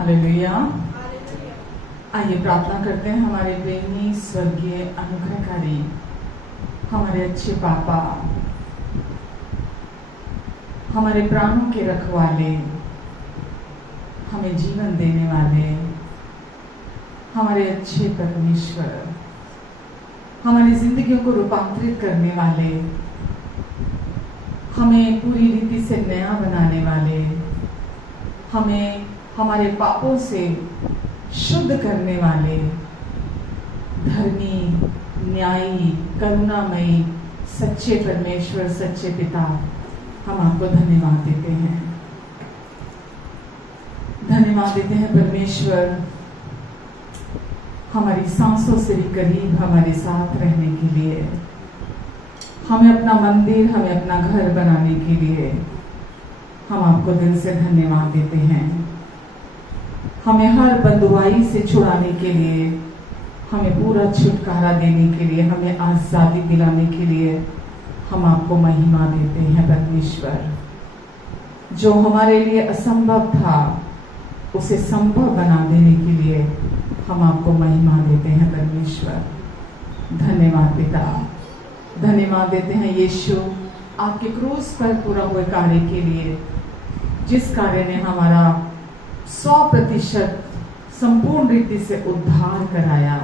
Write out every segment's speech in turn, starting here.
Hallelujah. आइए प्रार्थना करते हैं। हमारे प्रेमी स्वर्गीय अनुग्रहकारी, हमारे अच्छे पापा, हमारे प्राणों के रखवाले, हमें जीवन देने वाले, हमारे अच्छे परमेश्वर, हमारी जिंदगियों को रूपांतरित करने वाले, हमें पूरी रीति से नया बनाने वाले, हमें हमारे पापों से शुद्ध करने वाले, धर्मी, न्यायी, करुणामयी, सच्चे परमेश्वर, सच्चे पिता, हम आपको धन्यवाद देते हैं। धन्यवाद देते हैं परमेश्वर, हमारी सांसों से भी करीब हमारे साथ रहने के लिए, हमें अपना मंदिर, हमें अपना घर बनाने के लिए हम आपको दिल से धन्यवाद देते हैं। हमें हर बंधुआई से छुड़ाने के लिए, हमें पूरा छुटकारा देने के लिए, हमें आजादी दिलाने के लिए हम आपको महिमा देते हैं परमेश्वर। जो हमारे लिए असंभव था उसे संभव बना देने के लिए हम आपको महिमा देते हैं परमेश्वर। धन्यवाद पिता, धन्यवाद देते हैं यीशु आपके क्रूस पर पूरा हुए कार्य के लिए, जिस कार्य ने हमारा 100% संपूर्ण रीति से उद्धार कराया,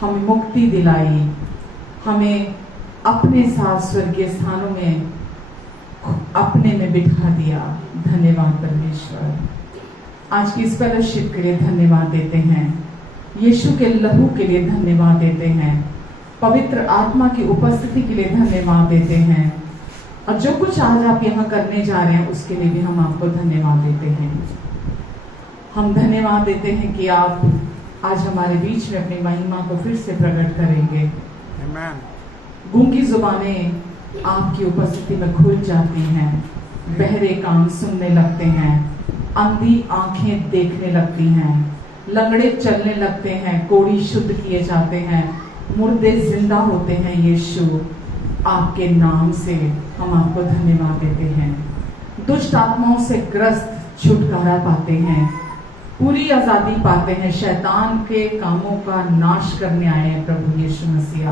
हमें मुक्ति दिलाई, हमें अपने साथ स्वर्गीय स्थानों में अपने में बिठा दिया। धन्यवाद परमेश्वर। आज की इस फेलोशिप के लिए धन्यवाद देते हैं, यीशु के लहू के लिए धन्यवाद देते हैं, पवित्र आत्मा की उपस्थिति के लिए धन्यवाद देते हैं, और जो कुछ आज आप यहाँ करने जा रहे हैं उसके लिए भी हम आपको धन्यवाद देते हैं। हम धन्यवाद देते हैं कि आप आज हमारे बीच में अपनी महिमा को फिर से प्रकट करेंगे। Amen. गूंगी जुबानें आपकी उपस्थिति में खुल जाती हैं, बहरे कान सुनने लगते हैं, अंधी आंखें देखने लगती हैं, लंगड़े चलने लगते हैं, कोढ़ी शुद्ध किए जाते हैं, मुर्दे जिंदा होते हैं। यीशु आपके नाम से हम आपको धन्यवाद देते हैं। दुष्ट आत्माओं से ग्रस्त छुटकारा पाते हैं, पूरी आजादी पाते हैं। शैतान के कामों का नाश करने आए हैं प्रभु यीशु मसीह।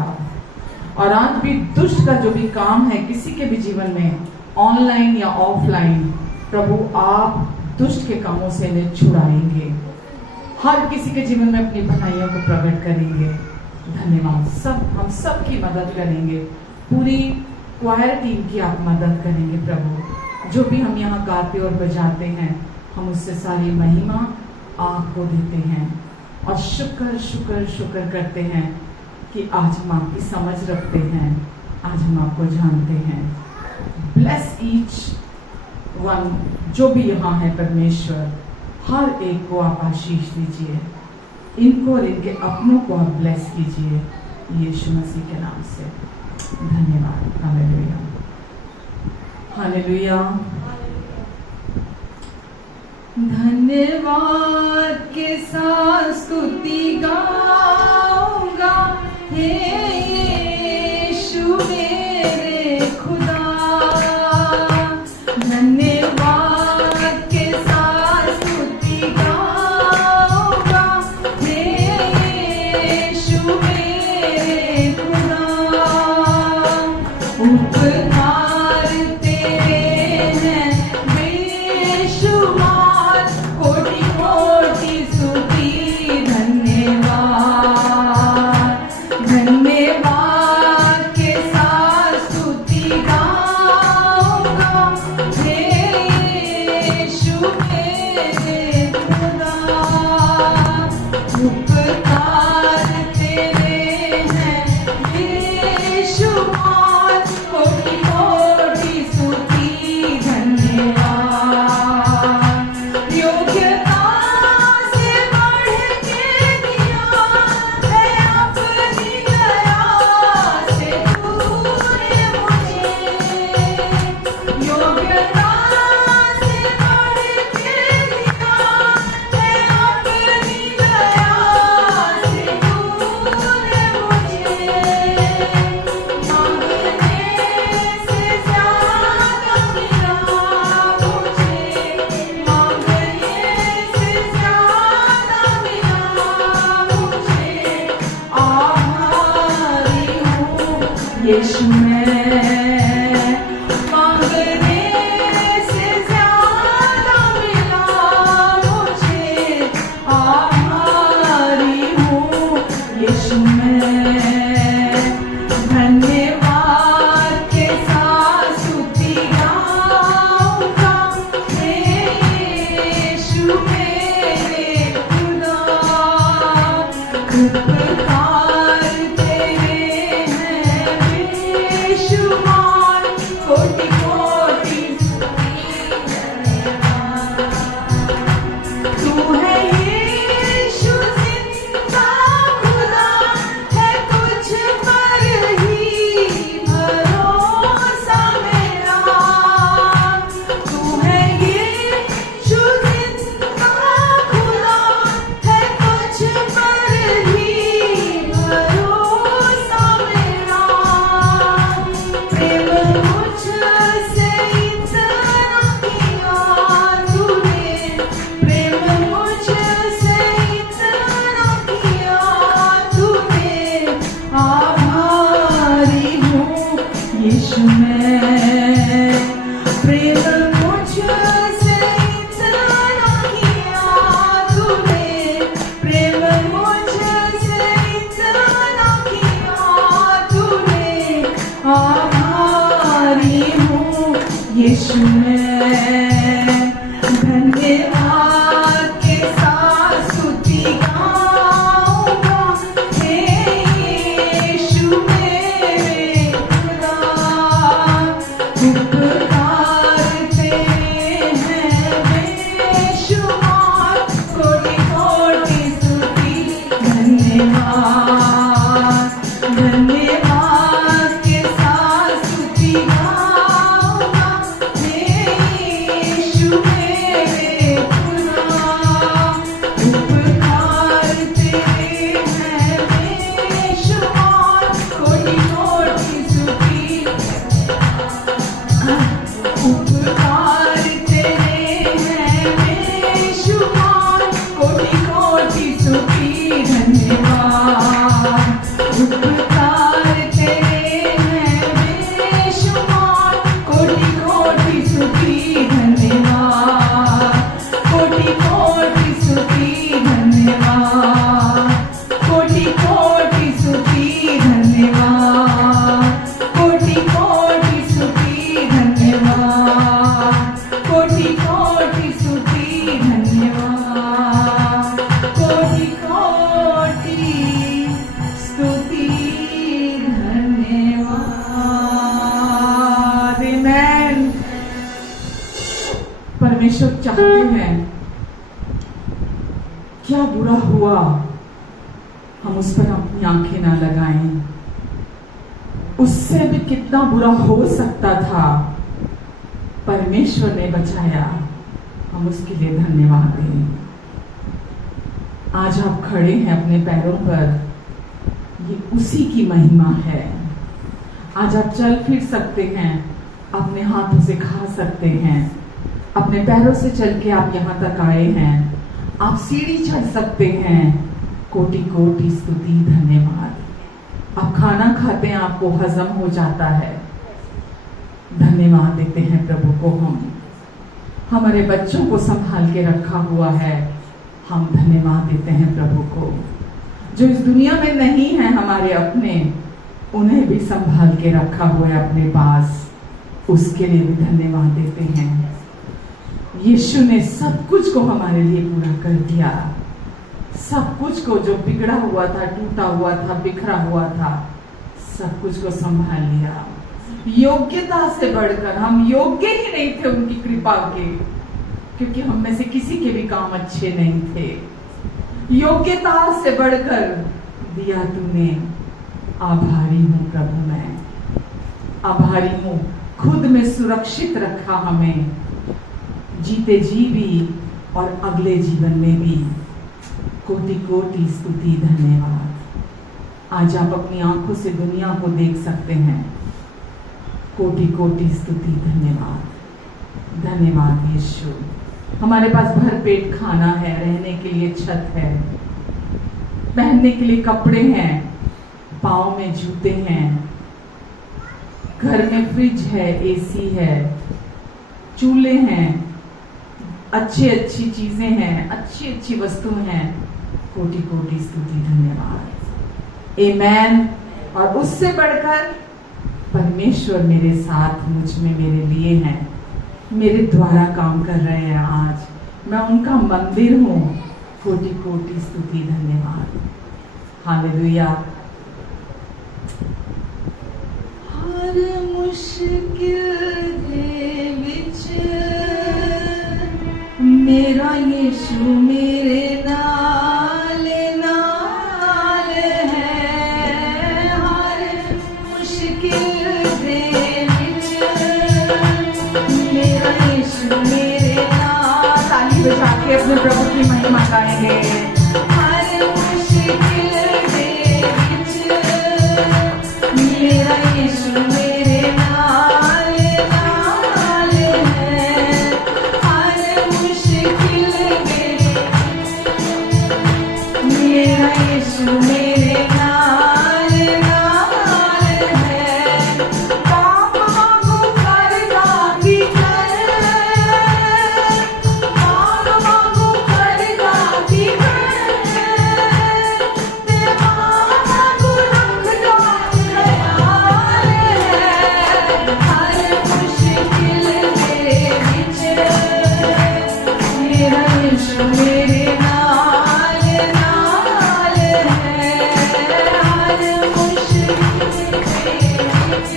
और आज भी दुष्ट का जो भी काम है किसी के भी जीवन में, ऑनलाइन या ऑफलाइन, प्रभु आप दुष्ट के कामों से इन्हें छुड़ाएंगे, हर किसी के जीवन में अपनी भलाइयों को प्रकट करेंगे। धन्यवाद। हम सब की मदद करेंगे, पूरी क्वायर टीम की आप मदद करेंगे प्रभु। जो भी हम यहाँ गाते और बजाते हैं, हम उससे सारी महिमा आपको देते हैं और शुक्र शुक्र शुक्र करते हैं कि आज हम आपकी समझ रखते हैं, आज हम आपको जानते हैं। ब्लेस ईच वन, जो भी यहाँ है परमेश्वर, हर एक को आप आशीष दीजिए, इनको और इनके अपनों को आप ब्लेस कीजिए यीशु मसीह के नाम से। धन्यवाद। Hallelujah, hallelujah. धन्यवाद के साथ स्तुति गाऊंगा, हे यीशु मेरे खुदा। धन्यवाद के साथ स्तुति गाऊंगा, हे यीशु मेरे खुदा। उपकार तेरे हैं बेशुमार, कोटि कोटि स्तुति। धन्यवाद, धन्यवाद। यीशु मैं मांगने से ज्यादा मिला मुझे, आभारी हूँ यीशु मैं। धन्यवाद के साथ स्तुति गाऊंगा, हे यीशु मेरे खुदा। उपकार तेरे हैं बेशुमार, कोटि कोटि तू है यीशु जिंदा खुदा, है तुझ पर ही भरोसा मेरा। तू है यीशु जिंदा खुदा, है तुझ पर ही भरोसा मेरा। प्रेम मुझसे इतना किया तूने, प्रेम मुझसे इतना किया तूने, आभारी हूँ यीशु मैं। प्रेम मुझसे इतना किया तूने, प्रेम मुझसे इतना किया तूने, आभारी हूँ यीशु मैं। धन्यवाद के साथ स्तुति गाऊंगा, हे यीशु मेरे खुदा। उपकार तेरे हैं बेशुमार, कोटि कोटि स्तुति धन्यवाद। धन्यवाद के साथ स्तुति गाऊंगा, हे यीशु मेरे खुदा। उपकार तेरे हैं बेशुमार, कोटि कोटि स्तुति। उपकार तेरे हैं बेशुमार, कोटि कोटि स्तुति धन्यवाद। उपकार तेरे हैं बेशुमार, कोटि कोटि स्तुति धन्यवाद। कोटि कोटि स्तुति धन्यवाद। कोटि कोटि स्तुति धन्यवाद। कोटि कोटि स्तुति धन्यवाद। कोटि कोटि स्तुति धन्यवाद। कोटि कोटि स्तुति धन्यवाद। आमेन। परमेश्वर चाहते हैं, क्या बुरा हुआ हम उस पर अपनी आंखें ना लगाएं। उससे भी कितना बुरा हो सकता था, परमेश्वर ने बचाया, हम उसके लिए धन्यवाद दें। आज आप खड़े हैं अपने पैरों पर, ये उसी की महिमा है। आज आप चल फिर सकते हैं, अपने हाथों से खा सकते हैं, अपने पैरों से चल के आप यहाँ तक आए हैं, आप सीढ़ी चढ़ सकते हैं। कोटि कोटि स्तुति धन्यवाद। आप खाना खाते हैं, आपको हजम हो जाता है, धन्यवाद देते हैं प्रभु को। हम हमारे बच्चों को संभाल के रखा हुआ है, हम धन्यवाद देते हैं प्रभु को। जो इस दुनिया में नहीं है हमारे अपने, उन्हें भी संभाल के रखा हुआ है अपने पास, उसके लिए भी धन्यवाद देते हैं। यीशु ने सब कुछ को हमारे लिए पूरा कर दिया। सब कुछ को, जो बिगड़ा हुआ था, टूटा हुआ था, बिखरा हुआ था, सब कुछ को संभाल लिया। योग्यता से बढ़कर, हम योग्य ही नहीं थे उनकी कृपा के, क्योंकि हम में से किसी के भी काम अच्छे नहीं थे। योग्यता से बढ़कर दिया तूने, आभारी हूँ प्रभु मैं, आभारी हूँ। खुद में सुरक्षित रखा हमें, जीते जी भी और अगले जीवन में भी। कोटि कोटि स्तुति धन्यवाद। आज आप अपनी आंखों से दुनिया को देख सकते हैं। कोटि कोटि स्तुति धन्यवाद। धन्यवाद यीशु। हमारे पास भर पेट खाना है, रहने के लिए छत है, पहनने के लिए कपड़े हैं, पाँव में जूते हैं, घर में फ्रिज है, एसी है, चूल्हे हैं, अच्छी अच्छी चीजें हैं, अच्छी अच्छी वस्तुएं हैं। कोटि कोटि स्तुति धन्यवाद। आमेन। और उससे बढ़कर परमेश्वर मेरे साथ, मुझ में, मेरे लिए हैं, मेरे द्वारा काम कर रहे हैं। आज मैं उनका मंदिर हूँ। कोटि कोटि स्तुति धन्यवाद। हालेलुया। हर मुश्किल दे विच मेरा यीशु मेरे नाल नाल है। हर मुश्किल दे विच मेरा यीशु मेरे नाल। ताली बजा के अपने प्रभु की महिमा गाएंगे। हर मुश्किल दे विच मेरा यीशु मेरे नाल नाल है। हर मुश्किल दे मेरा यीशु मेरे नाल नाल है। पाप मांगू करदा की कर, पाप मांगू करदा की कर, ते मांगू रखदा ख्याल है। हर मुश्किल दे विच मेरा यीशु मेरे नाल नाल है। हर मुश्किल दे विच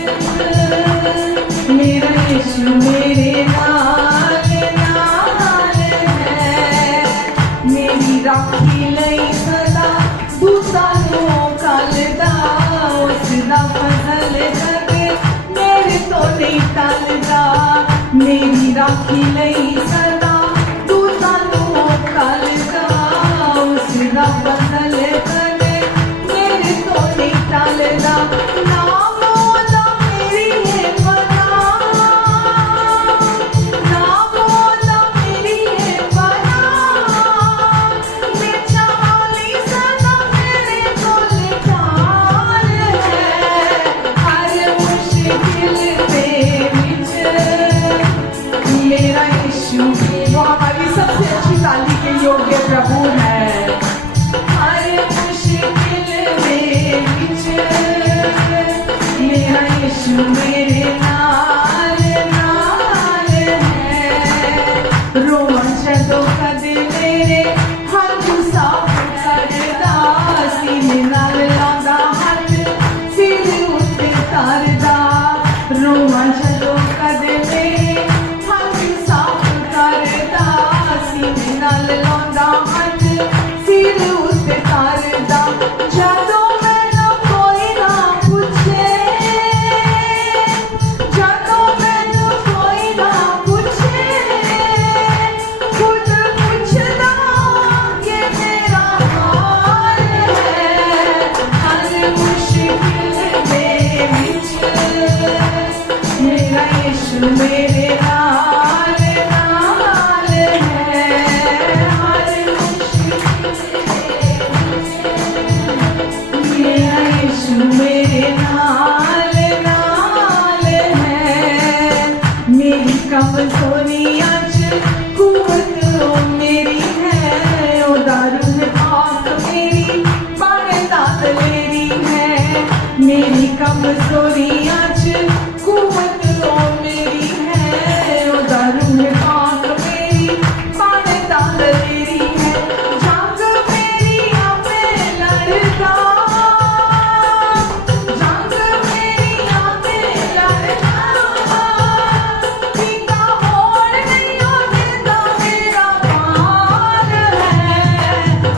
मेरा यीशु मेरे नाल नाल है। मेरी राखी लई सदा दूता नूं कलदा, उसदा फजल कदे मेरे तो नहीं टलदा। मेरी राखी लई सदा दूता नूं कलदा, उसदा फजल कदे मेरे तो नहीं टलदा। नाम ओदा मेरी है पनाह, नाम ओदा मेरी है पनाह। मेरा वाली सदा मेरे कोल ख्याल है। हर मुश्किल दे विच मेरा यीशु, वो हमारी सबसे अच्छी ताली के योग्य प्रभु है। हर मुश्किल दे विच मेरा यीशु मेरे नाल नाल है। रोवन जदों कदे मेरे हंझू साफ करदा, सीने नाल लांदा हथ सीने उत्ते करदा। रोवन जदों कदे मेरे हंझू साफ करदा, सीने नाल लांदा हथ सीने उत्ते करदा। जदों मैनूं कोई ना पुछे, जदों मैनूं कोई ना पुछे, खुद पुछदा कि मेरा हाल है। हर मुश्किल दे विच मेरा यीशु मेरे नाल नाल है। हर मुश्किल दे विच मेरा यीशु मेरे नाल नाल है। मेरी कमजोरियां च कुवत मेरी है, ओ दारुल पाक मेरी बाणेदा दलेरी है। मेरी कमजोरियां च कुवत मेरी है, ओ दारुल पाक मेरी बाणेदा दलेरी है। जंग मेरी आपे लड़दा, जंग मेरी आपे लड़दा, कीता होड़ नहीं हो देंदा मेरा पाल है।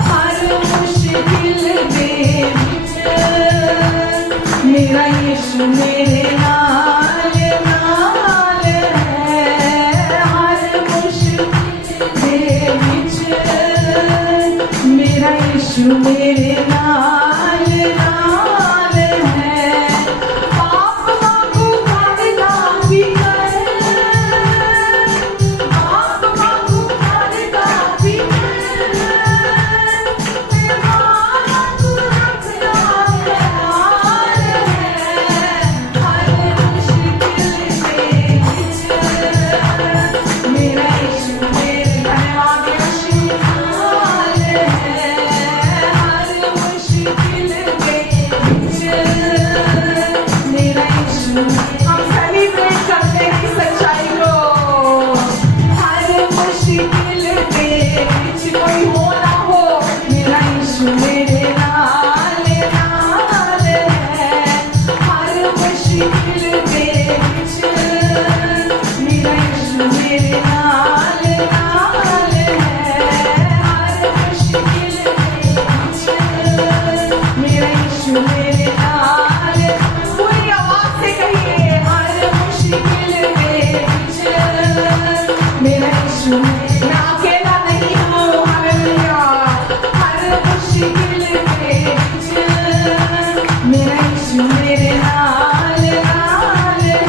हर मुश्किल दे विच मेरा यीशु मेरे नाल नाल है। हर मुश्किल दे विच मेरा यीशु मेरे नाल नाल है। पाप मांगू करदा की कर, पाप मांगू करदा की कर, ते मांगू रखदा ख्याल है। हर मुश्किल कोई हो ना हो, मेरा यीशु मेरे नाल नाल है। हर मुश्किल दे विच मेरा यीशु मेरे नाल नाल है। हर मुश्किल दे विच मेरा यीशु मेरे नाल। पूरी आवाज से कहिए, हर मुश्किल दे विच मेरा यीशु। मैं अकेला नहीं हूँ, हालेलुया। हर मुश्किल दे विच मेरा यीशु मेरे नाल नाल है।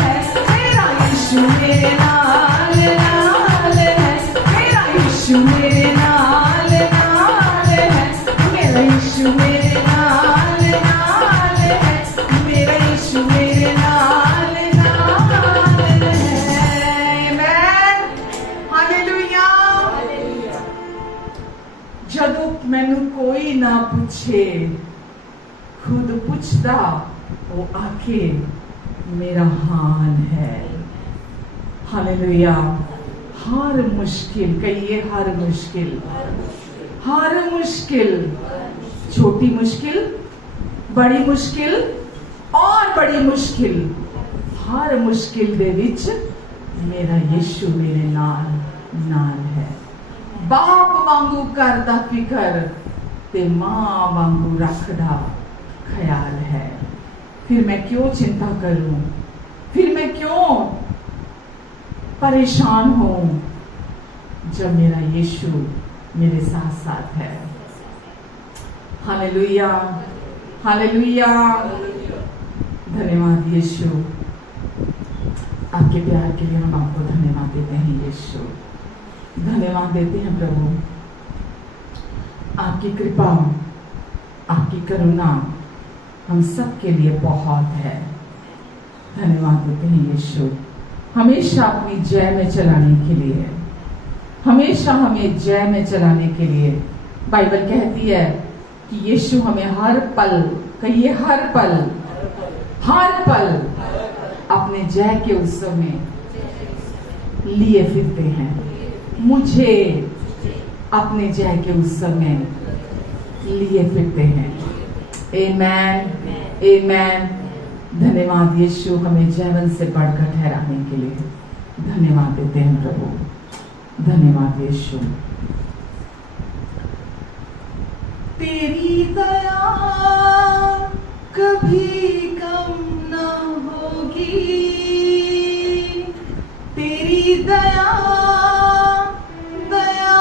मेरा यीशु मेरे नाल नाल है। मेरा यीशु मेरे नाल नाल है। मेरा यीशु मेरे नाल नाल है। मेरा यीशु मेरे नाल नाल है। आमेन, हालेलुया। ਜਦੋਂ ਮੈਨੂੰ ਕੋਈ ਨਾ ਪੁੱਛੇ, खुद पूछता वो आके मेरा हाल है। हालेलुया। हर मुश्किल, कहिए हर मुश्किल, हर मुश्किल, छोटी मुश्किल, बड़ी मुश्किल और बड़ी मुश्किल, हर मुश्किल दे विच मेरा यीशु मेरे नाल नाल है। बाप वांगू करदा फिकर ते मां वांगू रखदा ख्याल है। फिर मैं क्यों चिंता करूं, फिर मैं क्यों परेशान हूं, जब मेरा यीशु मेरे साथ साथ है। Hallelujah, hallelujah. धन्यवाद यीशु, आपके प्यार के लिए हम आपको धन्यवाद देते हैं यीशु। धन्यवाद देते हैं प्रभु, आपकी कृपा, आपकी करुणा हम सब के लिए बहुत है। धन्यवाद देते हैं यीशु, हमेशा अपनी जय में चलाने के लिए, हमेशा हमें जय में चलाने के लिए। बाइबल कहती है कि यीशु हमें हर पल, कहिए हर पल, हर पल अपने जय के उत्सव में लिए फिरते हैं। मुझे अपने जय के उत्सव में लिए फिरते हैं। आमेन, आमेन। धन्यवाद यीशु, हमें जीवन से बढ़कर ठहराने के लिए धन्यवाद देते हैं प्रभु। धन्यवाद यीशु। तेरी दया कभी कम ना होगी, तेरी दया दया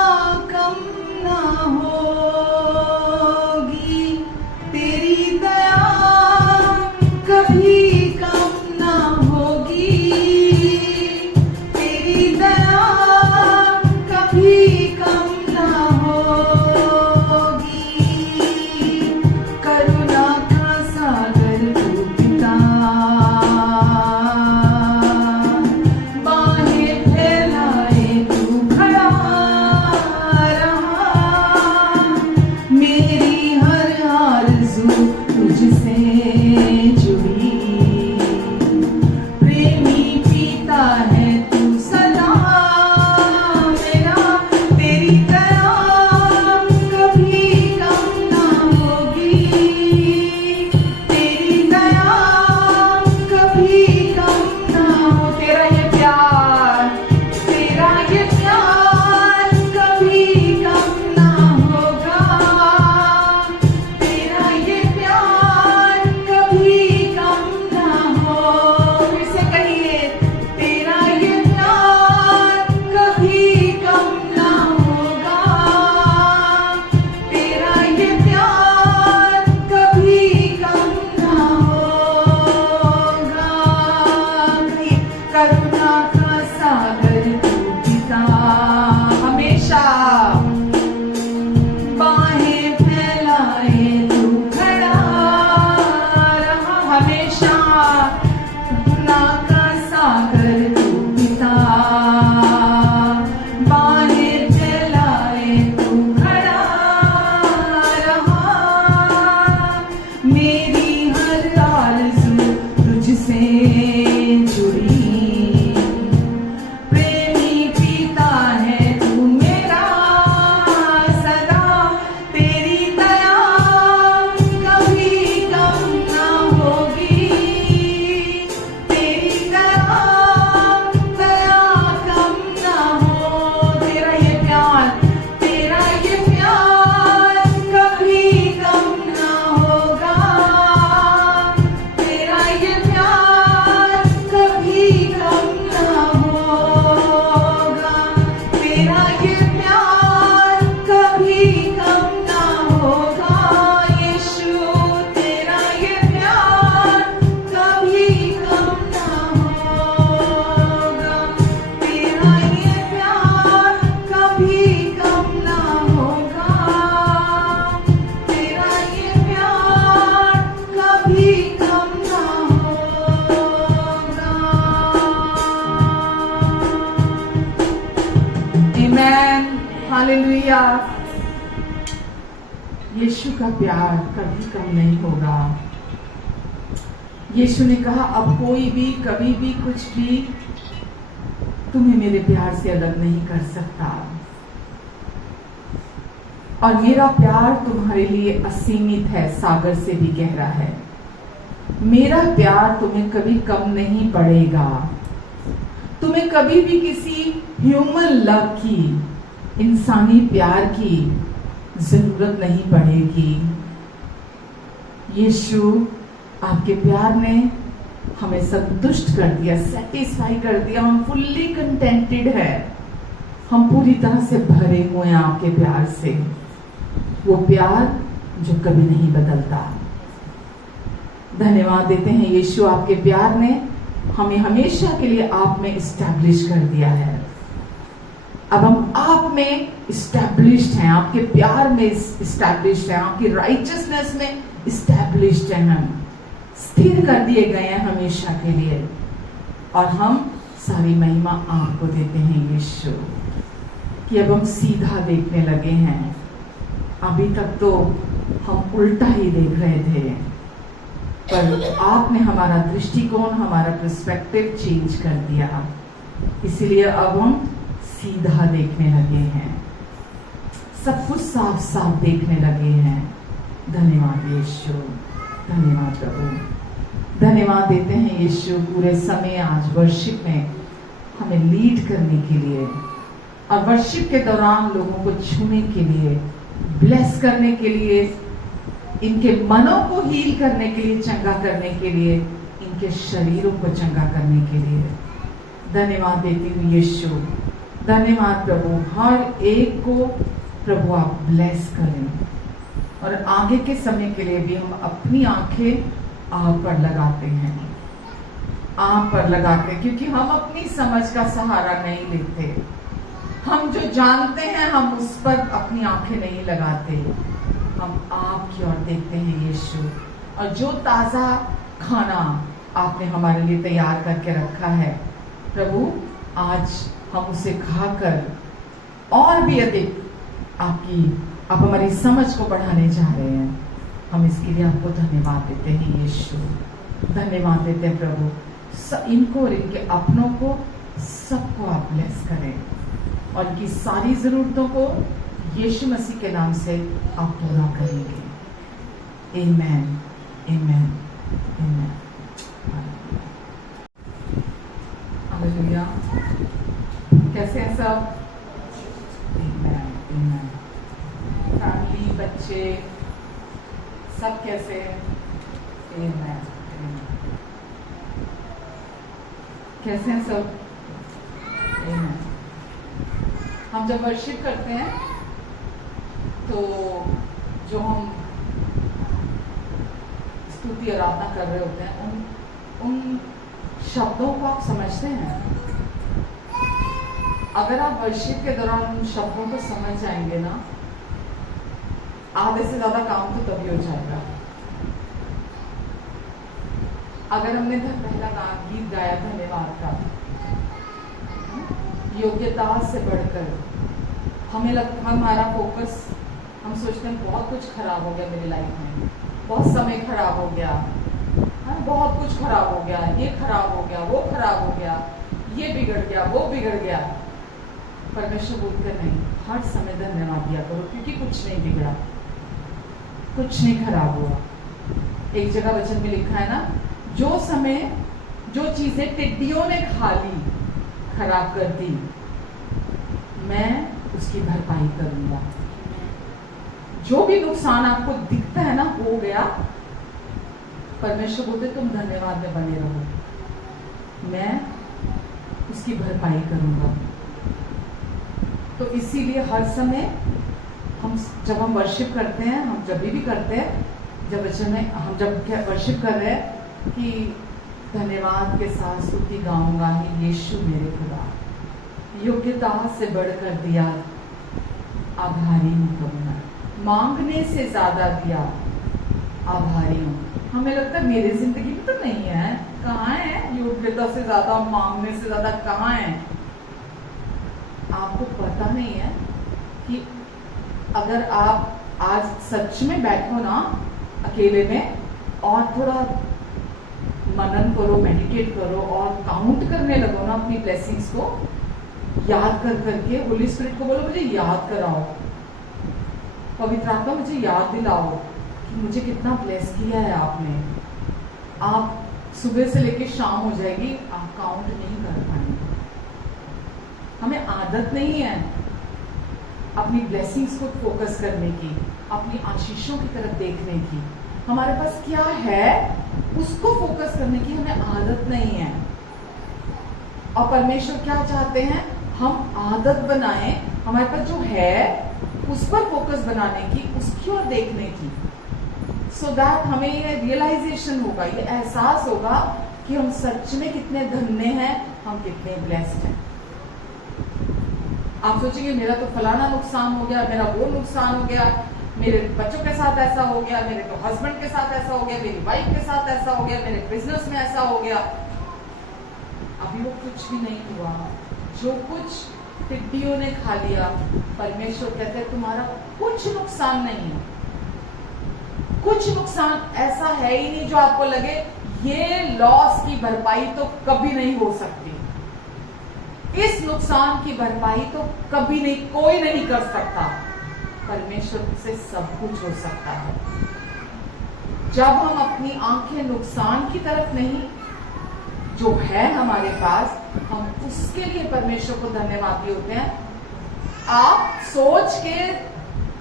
कम ना होगी, तेरी दया कभी कम ना होगी, तेरी दया कभी कम ना होगी। करुणा का सागर तू पिता, बाहें फैलाए तू खड़ा रहा। यीशु का प्यार कभी कम नहीं होगा। यीशु ने कहा, अब कोई भी कभी भी कुछ भी तुम्हें मेरे प्यार से अलग नहीं कर सकता, और मेरा प्यार तुम्हारे लिए असीमित है, सागर से भी गहरा है। मेरा प्यार तुम्हें कभी कम नहीं पड़ेगा। तुम्हें कभी भी किसी ह्यूमन लव की, इंसानी प्यार की जरूरत नहीं पड़ेगी। यीशु आपके प्यार ने हमें संतुष्ट कर दिया, सेटिस्फाई कर दिया। हम फुल्ली कंटेंटेड है, हम पूरी तरह से भरे हुए हैं आपके प्यार से। वो प्यार जो कभी नहीं बदलता। धन्यवाद देते हैं यीशु, आपके प्यार ने हमें हमेशा के लिए आप में इस्टेब्लिश कर दिया है। अब हम आप में इस्टेब्लिश्ड हैं, आपके प्यार में इस्टेब्लिश्ड हैं, आपकी राइचियसनेस में इस्टेब्लिश्ड हैं। हम स्थिर कर दिए गए हैं हमेशा के लिए, और हम सारी महिमा आपको देते हैं यीशु, कि अब हम सीधा देखने लगे हैं। अभी तक तो हम उल्टा ही देख रहे थे, पर आपने हमारा दृष्टिकोण, हमारा पर्सपेक्टिव चेंज कर दिया। इसीलिए अब हम सीधा देखने लगे हैं, सब कुछ साफ साफ देखने लगे हैं। धन्यवाद यीशु, धन्यवाद प्रभु। धन्यवाद देते हैं यीशु पूरे समय आज वर्शिप में हमें लीड करने के लिए, और वर्शिप के दौरान लोगों को छूने के लिए, ब्लेस करने के लिए, इनके मनों को हील करने के लिए, चंगा करने के लिए, इनके शरीरों को चंगा करने के लिए। धन्यवाद देती हूँ यीशु, धन्यवाद प्रभु। हर एक को प्रभु आप ब्लेस करें, और आगे के समय के लिए भी हम अपनी आंखें आप पर लगाते हैं, आप पर लगाते हैं, क्योंकि हम अपनी समझ का सहारा नहीं लेते। हम जो जानते हैं हम उस पर अपनी आंखें नहीं लगाते, हम आपकी ओर देखते हैं यीशु। और जो ताज़ा खाना आपने हमारे लिए तैयार करके रखा है प्रभु, आज हम उसे खाकर और भी अधिक आप हमारी समझ को बढ़ाने जा रहे हैं। हम इसके लिए आपको धन्यवाद देते हैं यीशु, धन्यवाद देते हैं प्रभु। इनको और इनके अपनों को सबको आप ब्लेस करें, और इनकी सारी ज़रूरतों को यीशु मसीह के नाम से आप पूरा करेंगे। आमेन, आमेन, आमेन। हालेलुया। कैसे हैं सब? आमेन, आमेन। फैमिली, बच्चे सब कैसे हैं? आमेन, आमेन। कैसे हैं सब? आमेन। हम जब वर्शिप करते हैं तो जो हम स्तुति आराधना कर रहे होते हैं, उन शब्दों को आप समझते हैं। अगर आप वर्शिप के दौरान उन शब्दों को समझ जाएंगे ना, आधे से ज्यादा काम तो तभी हो जाएगा। अगर हमने पहला गीत गाया धन्यवाद का, योग्यता से बढ़कर, हमें लगता हमारा फोकस, हम सोचते हैं बहुत कुछ खराब हो गया मेरी लाइफ में, बहुत समय खराब हो गया, बहुत कुछ खराब हो गया, ये खराब हो गया, वो खराब हो गया, ये बिगड़ गया, वो बिगड़ गया। परमेश्वर बोलते नहीं, हर समय धन्यवाद दिया करो, क्योंकि कुछ नहीं बिगड़ा, कुछ नहीं खराब हुआ। एक जगह वचन में लिखा है ना, जो समय जो चीजें टिड्डियों ने खा ली, खराब कर दी, मैं उसकी भरपाई करूंगा। जो भी नुकसान आपको दिखता है ना हो गया, परमेश्वर बोलते तुम धन्यवाद में बने रहो, मैं उसकी भरपाई करूंगा। तो इसीलिए हर समय हम जब हम वर्शिप करते हैं, हम जब भी करते हैं, जब वचन में हम जब वर्शिप कर रहे हैं कि धन्यवाद के साथ स्तुति गाऊंगा ही यीशु मेरे खुदा, योग्यता से बढ़कर दिया, आभारी हूँ तुमने, मांगने से ज्यादा दिया, आभारी हूँ। हमें लगता है मेरी जिंदगी में तो नहीं है, कहाँ है योग्यता से ज्यादा, मांगने से ज्यादा कहाँ है? आपको पता नहीं है कि अगर आप आज सच में बैठो ना अकेले में और थोड़ा मनन करो, मेडिटेट करो और काउंट करने लगो ना अपनी ब्लेसिंग्स को, याद कर करके होली स्पिरिट को बोलो मुझे याद कराओ, पवित्र आत्मा मुझे याद दिलाओ कि मुझे कितना ब्लेस किया है आपने। आप सुबह से लेके शाम हो जाएगी, आप काउंट नहीं कर पाएंगे। हमें आदत नहीं है अपनी ब्लेसिंग्स को फोकस करने की, अपनी आशीषों की तरफ देखने की। हमारे पास क्या है उसको फोकस करने की हमें आदत नहीं है। और परमेश्वर क्या चाहते हैं, हम आदत बनाएं हमारे पास जो है उस पर फोकस बनाने की, उसकी ओर देखने की, सो दैट हमें ये रियलाइजेशन होगा, ये एहसास होगा कि हम सच में कितने धन्य हैं, हम कितने ब्लेस्ड हैं। आप सोचेंगे मेरा तो फलाना नुकसान हो गया, मेरा वो नुकसान हो गया, मेरे बच्चों के साथ ऐसा हो गया, मेरे तो हस्बैंड के साथ ऐसा हो गया, मेरी वाइफ के साथ ऐसा हो गया, मेरे बिजनेस में ऐसा हो गया। अभी वो कुछ भी नहीं हुआ, जो कुछ टिड्डियों ने खा लिया, परमेश्वर कहते हैं तुम्हारा कुछ नुकसान नहीं है। कुछ नुकसान ऐसा है ही नहीं जो आपको लगे ये लॉस की भरपाई तो कभी नहीं हो सकती, इस नुकसान की भरपाई तो कभी नहीं, कोई नहीं कर सकता। परमेश्वर से सब कुछ हो सकता है। जब हम अपनी आंखें नुकसान की तरफ नहीं, जो है हमारे पास, हम उसके लिए परमेश्वर को धन्यवादी होते हैं। आप सोच के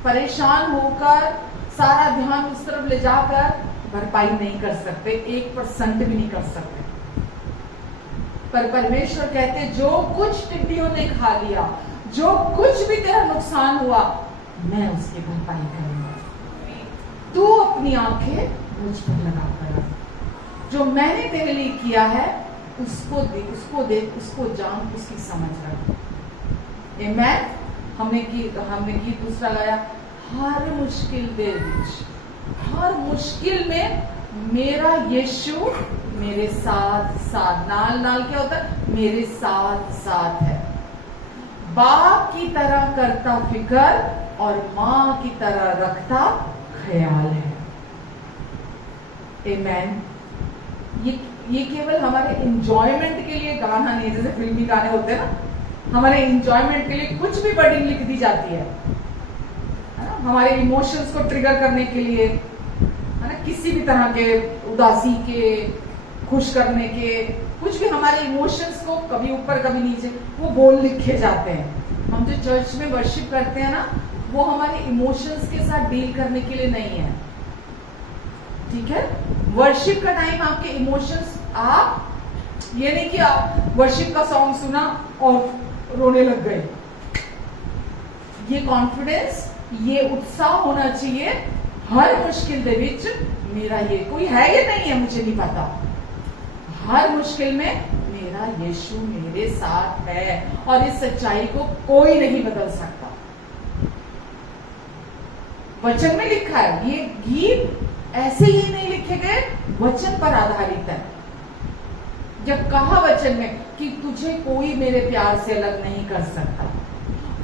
परेशान होकर सारा ध्यान उस तरफ ले जाकर भरपाई नहीं कर सकते, 1% भी नहीं कर सकते। पर परमेश्वर कहते जो कुछ टिड्डियों ने खा लिया, जो कुछ भी तेरा नुकसान हुआ, मैं उसकी भरपाई करूंगा। तू अपनी आंखें मुझ पर लगा कर, जो मैंने तेरे लिए किया है उसको देख, उसको देख, उसको जान, उसकी समझ रख। आमेन। हमने गीत दूसरा गाया, हर मुश्किल दे विच, हर मुश्किल में मेरा यीशु मेरे साथ साथ, नाल नाल क्या होता है, मेरे साथ साथ है। बाप की तरह करता फिक्र और माँ की तरह रखता ख्याल है। आमेन। ये केवल हमारे एंजॉयमेंट के लिए गाना नहीं, जैसे फिल्मी गाने होते हैं ना, हमारे एंजॉयमेंट के लिए कुछ भी वर्डिंग लिख दी जाती है ना, हमारे इमोशंस को ट्रिगर करने के लिए, है ना, किसी भी तरह के उदासी के, खुश करने के, कुछ भी हमारे इमोशंस को कभी ऊपर कभी नीचे, वो बोल लिखे जाते हैं। हम जो चर्च में वर्शिप करते हैं ना, वो हमारे इमोशंस के साथ डील करने के लिए नहीं है, ठीक है। वर्शिप का टाइम आपके इमोशंस, आप ये नहीं कि आप वर्शिप का सॉन्ग सुना और रोने लग गए। ये कॉन्फिडेंस, ये उत्साह होना चाहिए, हर मुश्किल दे विच मेरा ये कोई है या नहीं है मुझे नहीं पता, हर मुश्किल में मेरा यीशु मेरे साथ है और इस सच्चाई को कोई नहीं बदल सकता। वचन में लिखा है, ये गीत ऐसे ही नहीं लिखे गए, वचन पर आधारित है। जब कहा वचन में कि तुझे कोई मेरे प्यार से अलग नहीं कर सकता,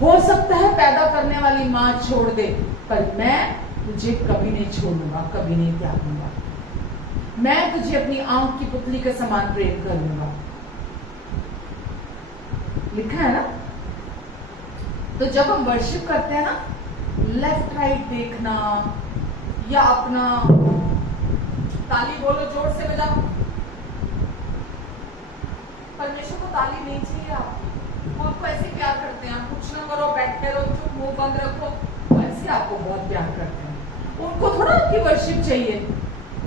हो सकता है पैदा करने वाली मां छोड़ दे, पर मैं तुझे कभी नहीं छोड़ूंगा, कभी नहीं त्यागूंगा, मैं तुझे अपनी आंख की पुतली के समान प्रेम करूंगा। लिखा है ना। तो जब हम वर्शिप करते हैं ना, लेफ्ट राइट देखना या अपना, ताली बोलो जोर से बजाओ, परमेश्वर को ताली नहीं चाहिए आपकी, वो आपको ऐसे प्यार करते हैं, आप कुछ ना करो, बैठे रहो, चुप, मुंह बंद रखो, वो ऐसे आपको बहुत प्यार करते हैं। उनको थोड़ा आपकी वर्शिप चाहिए,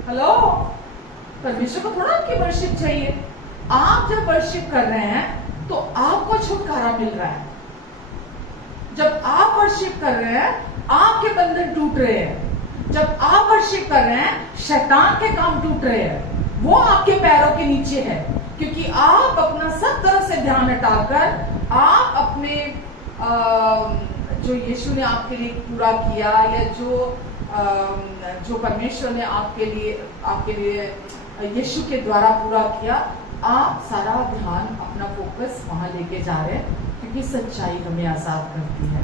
हेलो, परमेश्वर को थोड़ा आपकी वर्शिप चाहिए। आप जब वर्शिप कर रहे हैं तो आपको छुटकारा मिल रहा है। जब आप वर्शिप कर रहे हैं, आपके बंधन टूट रहे हैं। जब आप वर्शिप कर रहे हैं, शैतान के काम टूट रहे हैं, वो आपके पैरों के नीचे है, क्योंकि आप अपना सब तरह से ध्यान हटाकर आप अपने जो यीशु ने आपके लिए पूरा किया, या जो परमेश्वर ने आपके लिए यीशु के द्वारा पूरा किया, आप सारा ध्यान, अपना फोकस वहां लेके जा रहे हैं, क्योंकि सच्चाई हमें आजाद करती है।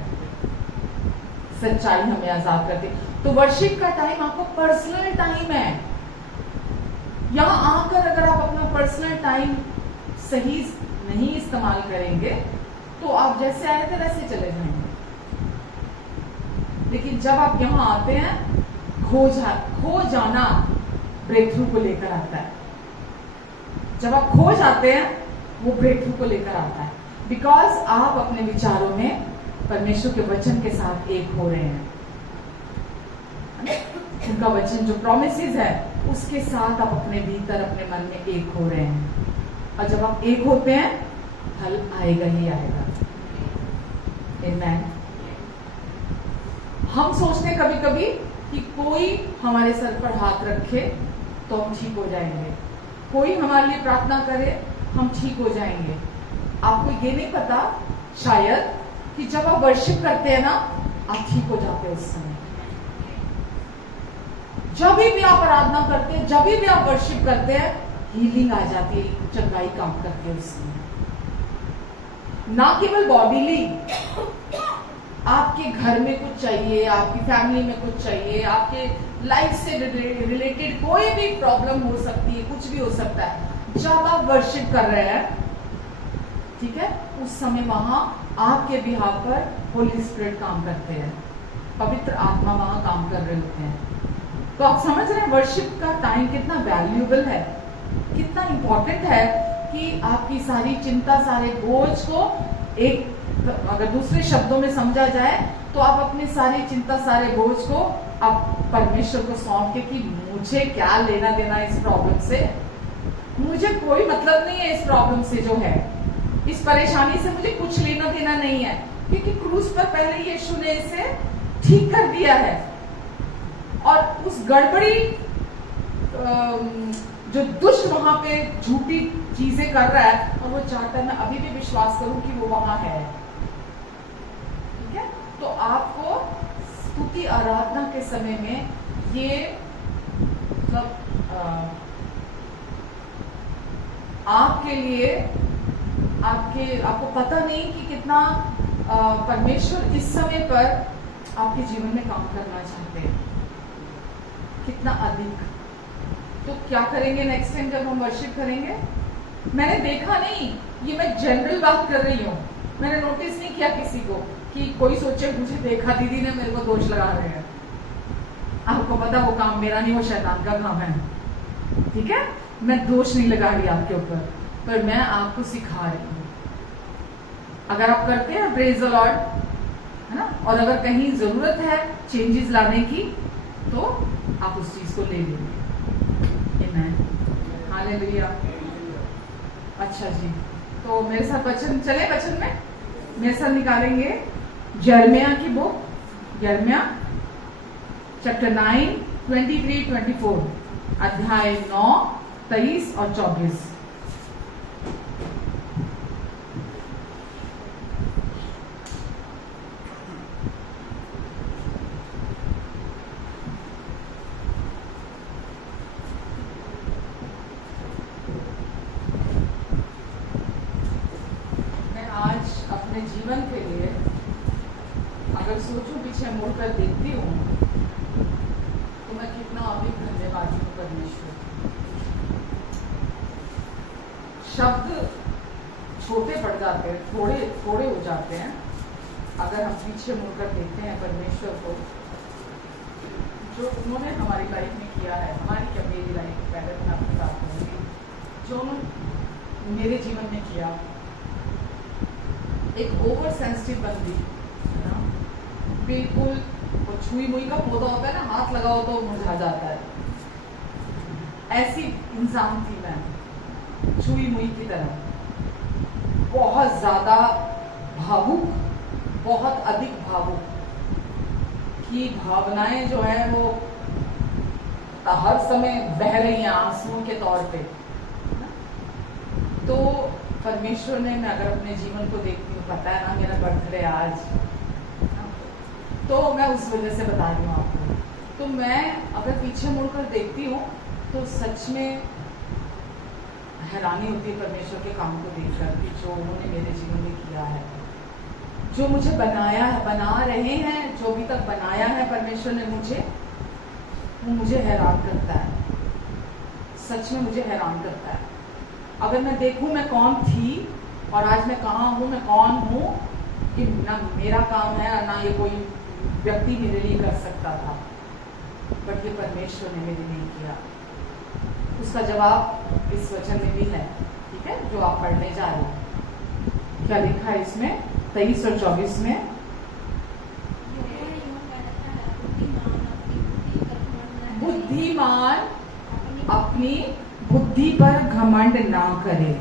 सच्चाई हमें आजाद करती है। तो वर्शिप का टाइम आपका पर्सनल टाइम है। यहां आकर अगर आप अपना पर्सनल टाइम सही नहीं इस्तेमाल करेंगे तो आप जैसे आए थे वैसे चले जाएंगे। लेकिन जब आप यहां आते हैं, खो जाना ब्रेक थ्रू को लेकर आता है। जब आप खो जाते हैं, वो ब्रेक थ्रू को लेकर आता है, बिकॉज आप अपने विचारों में परमेश्वर के वचन के साथ एक हो रहे हैं। उनका वचन जो प्रोमिसेस है उसके साथ आप अपने भीतर अपने मन में एक हो रहे हैं। और जब आप एक होते हैं, फल आएगा ही आएगा। आमीन। हम सोचते हैं कभी कभी कि कोई हमारे सर पर हाथ रखे तो हम ठीक हो जाएंगे, कोई हमारे लिए प्रार्थना करे हम ठीक हो जाएंगे। आपको ये नहीं पता शायद कि जब आप वर्शिप करते हैं ना, आप ठीक हो जाते हैं। उस समय जब भी आप आराधना करते हैं, जब भी आप वर्शिप करते हैं, हीलिंग आ जाती है, चंगाई काम करती है उस समय। ना केवल बॉडीली, आपके घर में कुछ चाहिए, आपकी फैमिली में कुछ चाहिए, आपके लाइफ से रिलेटेड कोई भी प्रॉब्लम हो सकती है, कुछ भी हो सकता है। जब आप वर्शिप कर रहे हैं, ठीक है, उस समय वहां आपके बिहाफ पर होली स्पिरिट काम करते हैं, पवित्र आत्मा वहां काम कर रहे होते हैं। तो आप समझ रहे हैं वर्शिप का टाइम कितना वैल्यूएबल है, कितना इंपॉर्टेंट है कि आपकी सारी चिंता, सारे बोझ को एक, अगर दूसरे शब्दों में समझा जाए तो आप अपनी सारी चिंता, सारे बोझ को आप परमेश्वर को सौंप के कि मुझे क्या लेना देना इस प्रॉब्लम से, मुझे कोई मतलब नहीं है इस प्रॉब्लम से, जो है इस परेशानी से मुझे कुछ लेना देना नहीं है, क्योंकि क्रूस पर पहले यीशु ने इसे ठीक कर दिया है। और उस गड़बड़ी जो दुष्ट वहां पे झूठी चीजें कर रहा है, और वो चाहता है मैं अभी भी विश्वास करूं कि वो वहां है, ठीक है। तो आपको स्तुति आराधना के समय में ये मतलब आपके लिए आपको पता नहीं कि कितना परमेश्वर इस समय पर आपके जीवन में काम करना चाहते हैं, कितना अधिक। तो क्या करेंगे नेक्स्ट टाइम जब हम वर्शिप करेंगे? मैंने देखा नहीं, ये मैं जनरल बात कर रही हूँ, मैंने नोटिस नहीं किया किसी को कि कोई सोचे मुझे देखा दीदी ने मेरे को दोष लगा रहे हैं। आपको पता वो काम मेरा नहीं, वो शैतान का काम है, ठीक है। मैं दोष नहीं लगा रही आपके ऊपर, पर मैं आपको सिखा रही हूँ। अगर आप करते हैं प्रेज द लॉर्ड, है ना, और अगर कहीं जरूरत है चेंजेस लाने की तो आप उस चीज को ले लेंगे। आमीन, हालेलुया। अच्छा जी, तो मेरे साथ वचन चले, वचन में मेरे साथ निकालेंगे यिर्मयाह की बुक, यिर्मयाह चैप्टर 9, 23, 24, अध्याय 9, 23 और 24। जीवन के लिए अगर सोचूं, पीछे मुड़कर देखती हूँ तो मैं कितना अधिक धन्यवादी हूँ परमेश्वर। शब्द छोटे पड़ जाते हैं, थोड़े हो जाते हैं अगर हम पीछे मुड़कर देखते हैं परमेश्वर को, जो उन्होंने हमारी लाइफ में किया है, हमारी क्या मेरी लाइफ में, पहले मैं आपकी बात करूँगी, जो उन्होंने मेरे जीवन में किया। एक ओवर सेंसिटिव बंदी है ना, बिल्कुल वो छुई मुई का पौधा होता है ना, हाथ लगाओ तो मुरझा जाता है, ऐसी इंसान थी मैं, छुई मुई की तरह, बहुत ज्यादा भावुक, बहुत अधिक भावुक, की भावनाएं जो है वो हर समय बह रही हैं आंसुओं के तौर पे। तो परमेश्वर ने, मैं अगर अपने जीवन को देखती हूँ, पता है ना मेरा बर्थडे आज, तो मैं उस वजह से बता रही हूँ आपको। तो मैं अगर पीछे मुड़कर देखती हूँ तो सच में हैरानी होती है परमेश्वर के काम को देखकर कि जो उन्होंने मेरे जीवन में किया है, जो मुझे बनाया है, बना रहे हैं, जो अभी तक बनाया है परमेश्वर ने मुझे, वो मुझे हैरान करता है, सच में मुझे हैरान करता है। अगर मैं देखूं मैं कौन थी और आज मैं कहाँ हूँ, मैं कौन हूँ, कि ना मेरा काम है ना ये कोई व्यक्ति मेरे लिए कर सकता था, बट ये परमेश्वर ने मेरे लिए किया। उसका जवाब इस वचन में भी है, ठीक है, जो आप पढ़ने जा रहे हैं। क्या लिखा है इसमें 23 और 24 में? बुद्धिमान अपनी बुद्धि पर घमंड ना करे,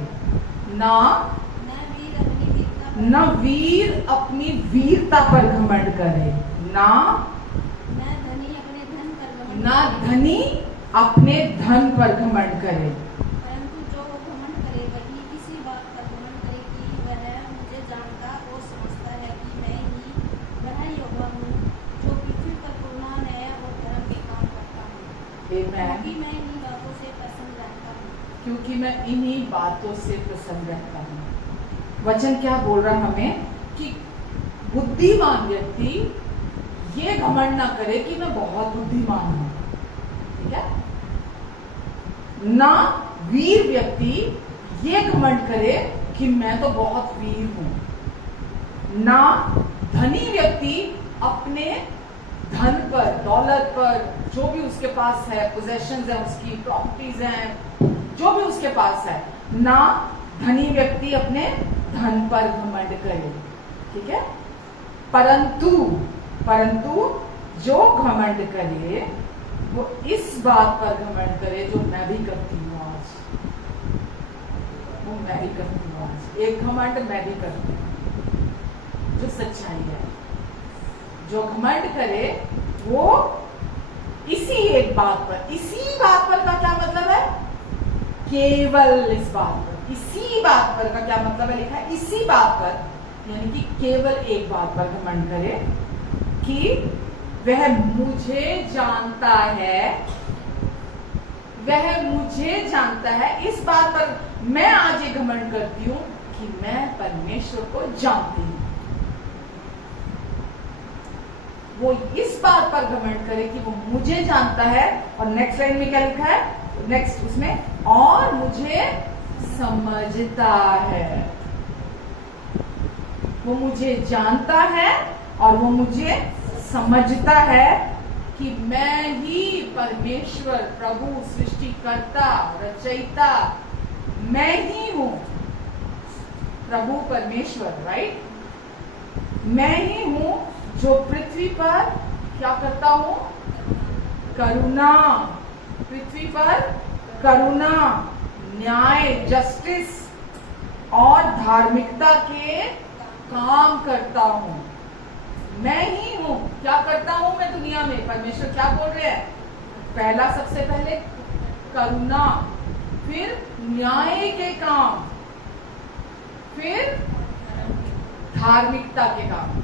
न वीर अपनी वीरता पर घमंड करे, ना धनी अपने धन पर घमंड करे। परंतु जो घमंड करे वही इसी बात पर घमंड करे कि वह मुझे जानता और समझता है कि मैं ही वह यहोवा हूँ जो पृथ्वी पर करुणा न्याय और धर्म के काम करता हूँ। क्योंकि मैं इन्हीं बातों से प्रसन्न रहता हूँ। क्योंकि मैं इन्हीं बातों से प्रसन्न रहता हूँ। वचन क्या बोल रहा है हमें कि बुद्धिमान व्यक्ति ये घमंड ना करे कि मैं बहुत बुद्धिमान हूँ, ठीक है, ना वीर व्यक्ति ये घमंड करे कि मैं तो बहुत वीर हूं, ना धनी व्यक्ति अपने धन पर, दौलत पर, जो भी उसके पास है, पोजेशंस है, उसकी प्रॉपर्टीज हैं, जो भी उसके पास है, ना धनी व्यक्ति अपने धन पर घमंड करे, ठीक है। परंतु जो घमंड करे वो इस बात पर घमंड करे जो मैं भी करती हूँ आज, वो मैं भी करती हूँ आज, एक घमंड मैं भी करती हूँ, जो सच्चाई है। जो घमंड करे वो इसी एक बात पर, इसी बात पर का क्या मतलब है? केवल इस बात पर, इसी बात पर का क्या मतलब है? लिखा है इसी बात पर, यानी कि केवल एक बात पर घमंड करे कि वह मुझे जानता है, वह मुझे जानता है। इस बात पर मैं आज ये घमंड करती हूं कि मैं परमेश्वर को जानती हूं। वो इस बात पर घमंड करे कि वो मुझे जानता है, और नेक्स्ट लाइन में क्या लिखा है, नेक्स्ट उसमें, और मुझे समझता है। वो मुझे जानता है और वो मुझे समझता है कि मैं ही परमेश्वर, प्रभु, सृष्टिकर्ता, रचयिता, मैं ही हूं, प्रभु परमेश्वर, राइट। मैं ही हूं जो पृथ्वी पर क्या करता हूं? करुणा, पृथ्वी पर करुणा, न्याय, जस्टिस और धार्मिकता के काम करता हूं। मैं ही हूं, क्या करता हूं मैं दुनिया में? परमेश्वर क्या बोल रहे हैं? पहला, सबसे पहले करुणा, फिर न्याय के काम, फिर धार्मिकता के काम।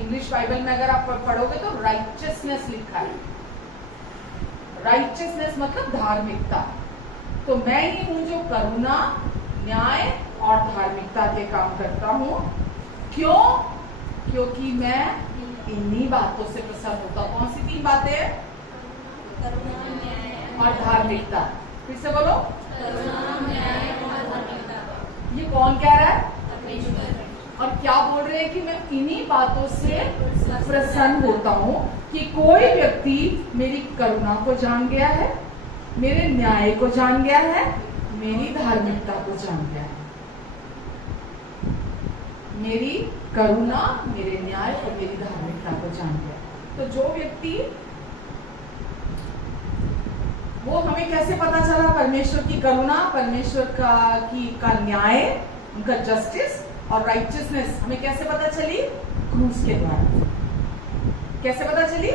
इंग्लिश बाइबल में अगर आप पढ़ोगे तो राइचियसनेस लिखा है। राइचियसनेस मतलब धार्मिकता। तो मैं ही हूं जो करुणा, न्याय और धार्मिकता के काम करता हूं। क्यों? क्योंकि मैं इन्हीं बातों से प्रसन्न होता हूं। कौन सी 3 बातें? करुणा, न्याय और धार्मिकता। फिर से बोलो, करुणा, न्याय और धार्मिकता। ये कौन कह रहा है? परमेश्वर। और क्या बोल रहे हैं कि मैं इन्हीं बातों से प्रसन्न होता हूं कि कोई व्यक्ति मेरी करुणा को जान गया है, मेरे न्याय को जान गया है, मेरी धार्मिकता को जान गया है। मेरी करुणा, मेरे न्याय और मेरी धार्मिकता को जान गया। तो जो व्यक्ति, वो हमें कैसे पता चला परमेश्वर की करुणा, परमेश्वर का न्याय, उनका जस्टिस और राइचियसनेस हमें कैसे पता चली? क्रूस के द्वारा। कैसे पता चली?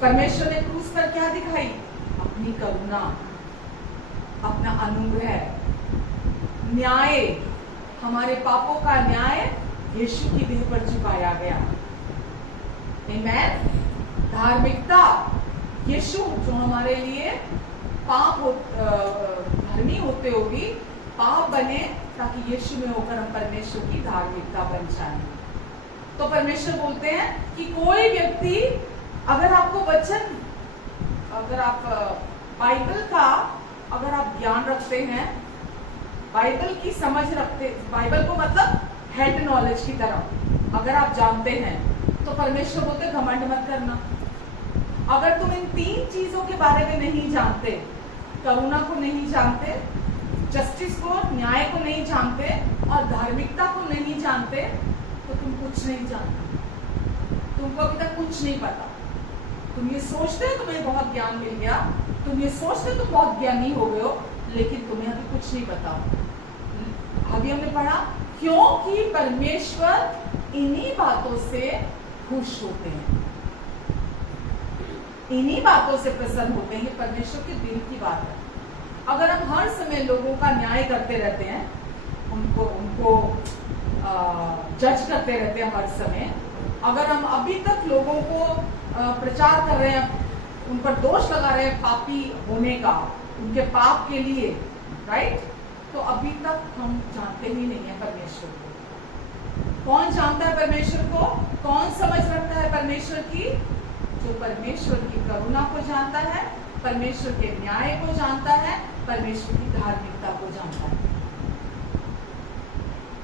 परमेश्वर ने क्रूस पर क्या दिखाई? अपनी करुणा, अपना अनुग्रह, न्याय, हमारे पापों का न्याय यीशु की देह पर चुकाया गया। आमेन। धार्मिकता, यीशु जो हमारे लिए धर्मी होते हुए पाप बने ताकि यीशु में होकर हम परमेश्वर की धार्मिकता बन जाएं। तो परमेश्वर बोलते हैं कि कोई व्यक्ति अगर आपको वचन, अगर आप बाइबल का अगर आप ज्ञान रखते हैं, बाइबल की समझ रखते, बाइबल को मतलब हेड नॉलेज की तरह अगर आप जानते हैं, तो परमेश्वर बोलते घमंड मत करना। अगर तुम इन 3 चीजों के बारे में नहीं जानते, करुणा को नहीं जानते, जस्टिस को, न्याय को नहीं जानते और धार्मिकता को नहीं जानते, तो तुम कुछ नहीं जानते। तुमको अभी तक कुछ नहीं पता। तुम ये सोचते हो तुम्हें बहुत ज्ञान मिल गया, तुम ये सोचते हो तुम बहुत ज्ञानी हो गए हो, लेकिन तुम्हें अभी कुछ नहीं पता। अभी हमने पढ़ा क्योंकि परमेश्वर इन्हीं बातों से खुश होते हैं, इन्हीं बातों से प्रसन्न होते हैं। ये परमेश्वर के दिल की बात है। अगर हम हर समय लोगों का न्याय करते रहते हैं, उनको जज करते रहते हैं हर समय, अगर हम अभी तक लोगों को प्रचार कर रहे हैं, उन पर दोष लगा रहे हैं पापी होने का, उनके पाप के लिए, राइट, तो अभी तक हम जानते ही नहीं है परमेश्वर को। कौन जानता है परमेश्वर को? कौन समझ रखता है परमेश्वर की? जो परमेश्वर की करुणा को जानता है, परमेश्वर के न्याय को जानता है, परमेश्वर की धार्मिकता को जानता है।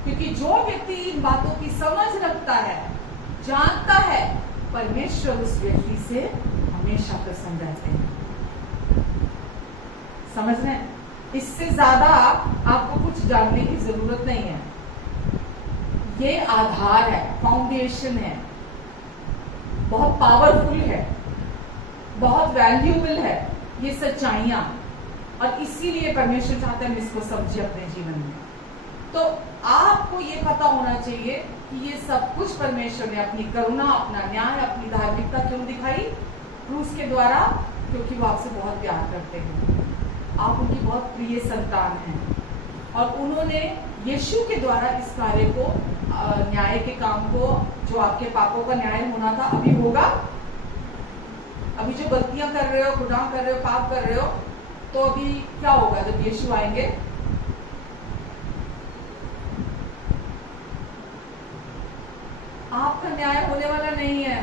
क्योंकि जो व्यक्ति इन बातों की समझ रखता है, जानता है, परमेश्वर उस व्यक्ति से हमेशा प्रसन्न रहते हैं। समझ रहे हैं? इससे ज्यादा आपको कुछ जानने की जरूरत नहीं है। ये आधार है, फाउंडेशन है, बहुत पावरफुल है, बहुत वैल्यूएबल है ये सच्चाइयां, और इसीलिए परमेश्वर चाहता है हम इसको समझे अपने जीवन में। तो आपको ये पता होना चाहिए कि ये सब कुछ परमेश्वर ने अपनी करुणा, अपना न्याय, अपनी धार्मिकता क्यों दिखाई? क्रूस के द्वारा, क्योंकि वो आपसे बहुत प्यार करते हैं, आप उनकी बहुत प्रिय संतान हैं, और उन्होंने यीशु के द्वारा इस कार्य को, न्याय के काम को, जो आपके पापों का न्याय होना था अभी होगा। अभी जो गलतियां कर रहे हो, गुनाह कर रहे हो, पाप कर रहे हो, तो अभी क्या होगा जब यीशु आएंगे? आपका न्याय होने वाला नहीं है।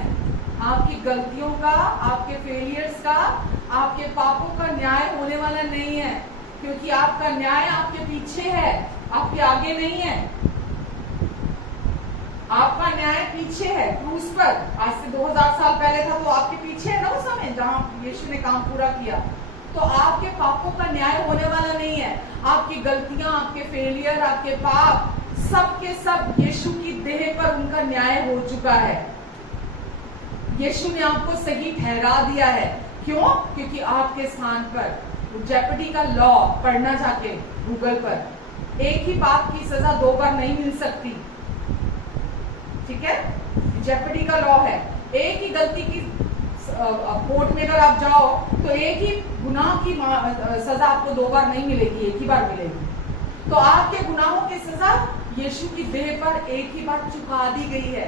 आपकी गलतियों का, आपके फेलियर्स का, आपके पापों का न्याय होने वाला नहीं है, क्योंकि आपका न्याय आपके पीछे है, आपके आगे नहीं है। आपका न्याय पीछे है, क्रूस पर। आज से 2000 साल पहले था, तो आपके पीछे है ना उस समय जहां यीशु ने काम पूरा किया। तो आपके पापों का न्याय होने वाला नहीं है। आपकी गलतियां, आपके फेलियर, आपके पाप, सब के सब यीशु की देह पर उनका न्याय हो चुका है। यीशु ने आपको सही ठहरा दिया है। क्यों? क्योंकि आपके स्थान पर जेपटी का लॉ पढ़ना जाके गूगल पर, एक ही पाप की सजा 2 बार नहीं मिल सकती। ठीक है, जेपटी का लॉ है। एक ही गलती की कोर्ट में अगर आप जाओ तो एक ही गुनाह की सजा आपको 2 बार नहीं मिलेगी, एक ही बार मिलेगी। तो आपके गुनाहों की सजा यीशु की देह पर एक ही बार चुका दी गई है।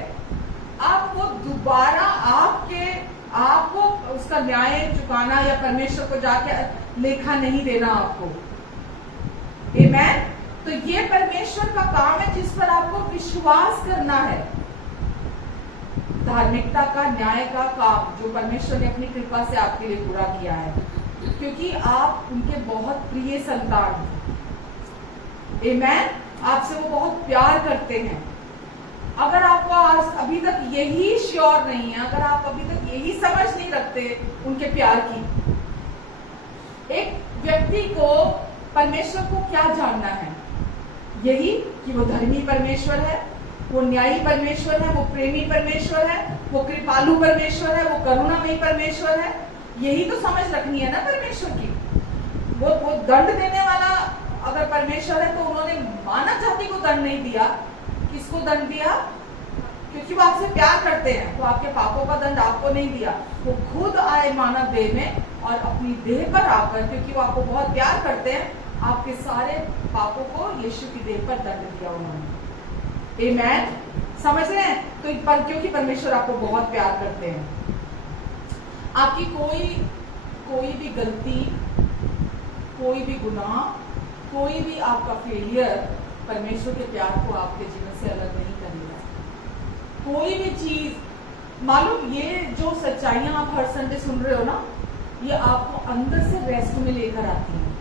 आपको दोबारा आपको उसका न्याय चुकाना या परमेश्वर को जाके लेखा नहीं देना आपको। आमेन। तो ये परमेश्वर का काम है जिस पर आपको विश्वास करना है। धार्मिकता का, न्याय का काम जो परमेश्वर ने अपनी कृपा से आपके लिए पूरा किया है, क्योंकि आप उनके बहुत प्रिय संतान हैं। आमेन। आपसे वो बहुत प्यार करते हैं। अगर आपको आज अभी तक यही श्योर नहीं है, अगर आप अभी तक यही समझ नहीं रखते उनके प्यार की, एक व्यक्ति को परमेश्वर को क्या जानना है? यही कि वो धर्मी परमेश्वर है, वो न्यायी परमेश्वर है, वो प्रेमी परमेश्वर है, वो कृपालु परमेश्वर है, वो करुणामयी परमेश्वर है। यही तो समझ रखनी है ना परमेश्वर की। वो दंड देने वाला अगर परमेश्वर है, तो उन्होंने मानव जाति को दंड नहीं दिया। किसको दंड दिया? क्योंकि वो आपसे प्यार करते हैं, तो आपके पापों का दंड आपको नहीं दिया। वो खुद आए मानव देह में और अपनी देह पर आकर, क्योंकि वो आपको बहुत प्यार करते हैं, आपके सारे पापों को यीशु की देह पर दंड दिया उन्होंने। आमेन। समझ रहे हैं? तो क्योंकि परमेश्वर आपको बहुत प्यार करते हैं। आपकी कोई भी गलती, कोई भी गुनाह, कोई भी आपका फेलियर परमेश्वर के प्यार को आपके जीवन से अलग नहीं करेगा। कोई भी चीज, मालूम ये जो सच्चाइयां आप हर संडे सुन रहे हो ना, ये आपको अंदर से रेस्ट में लेकर आती हैं,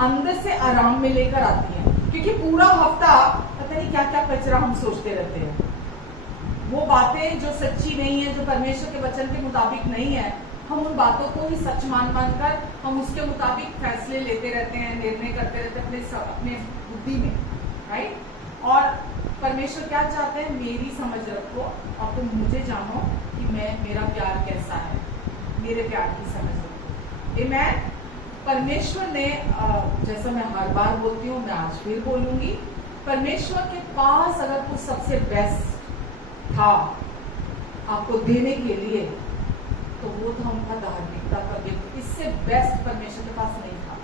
अंदर से आराम में लेकर आती हैं। क्योंकि पूरा हफ्ता पता नहीं क्या क्या कचरा हम सोचते रहते हैं, वो बातें जो सच्ची नहीं है, जो परमेश्वर के वचन के मुताबिक नहीं है, हम उन बातों को ही सच मानकर हम उसके मुताबिक फैसले लेते रहते हैं, निर्णय करते रहते हैं अपने बुद्धि में, राइट। और परमेश्वर क्या चाहते हैं, मेरी समझ रखो और तुम मुझे जानो कि मेरा प्यार कैसा है, मेरे प्यार की समझ रखो। आमीन। परमेश्वर ने, जैसा मैं हर बार बोलती हूँ, मैं आज फिर बोलूंगी, परमेश्वर के पास अगर कुछ सबसे बेस्ट था आपको देने के लिए, तो वो था उनका धार्मिकता का गिफ्ट। इससे बेस्ट परमेश्वर के पास नहीं था,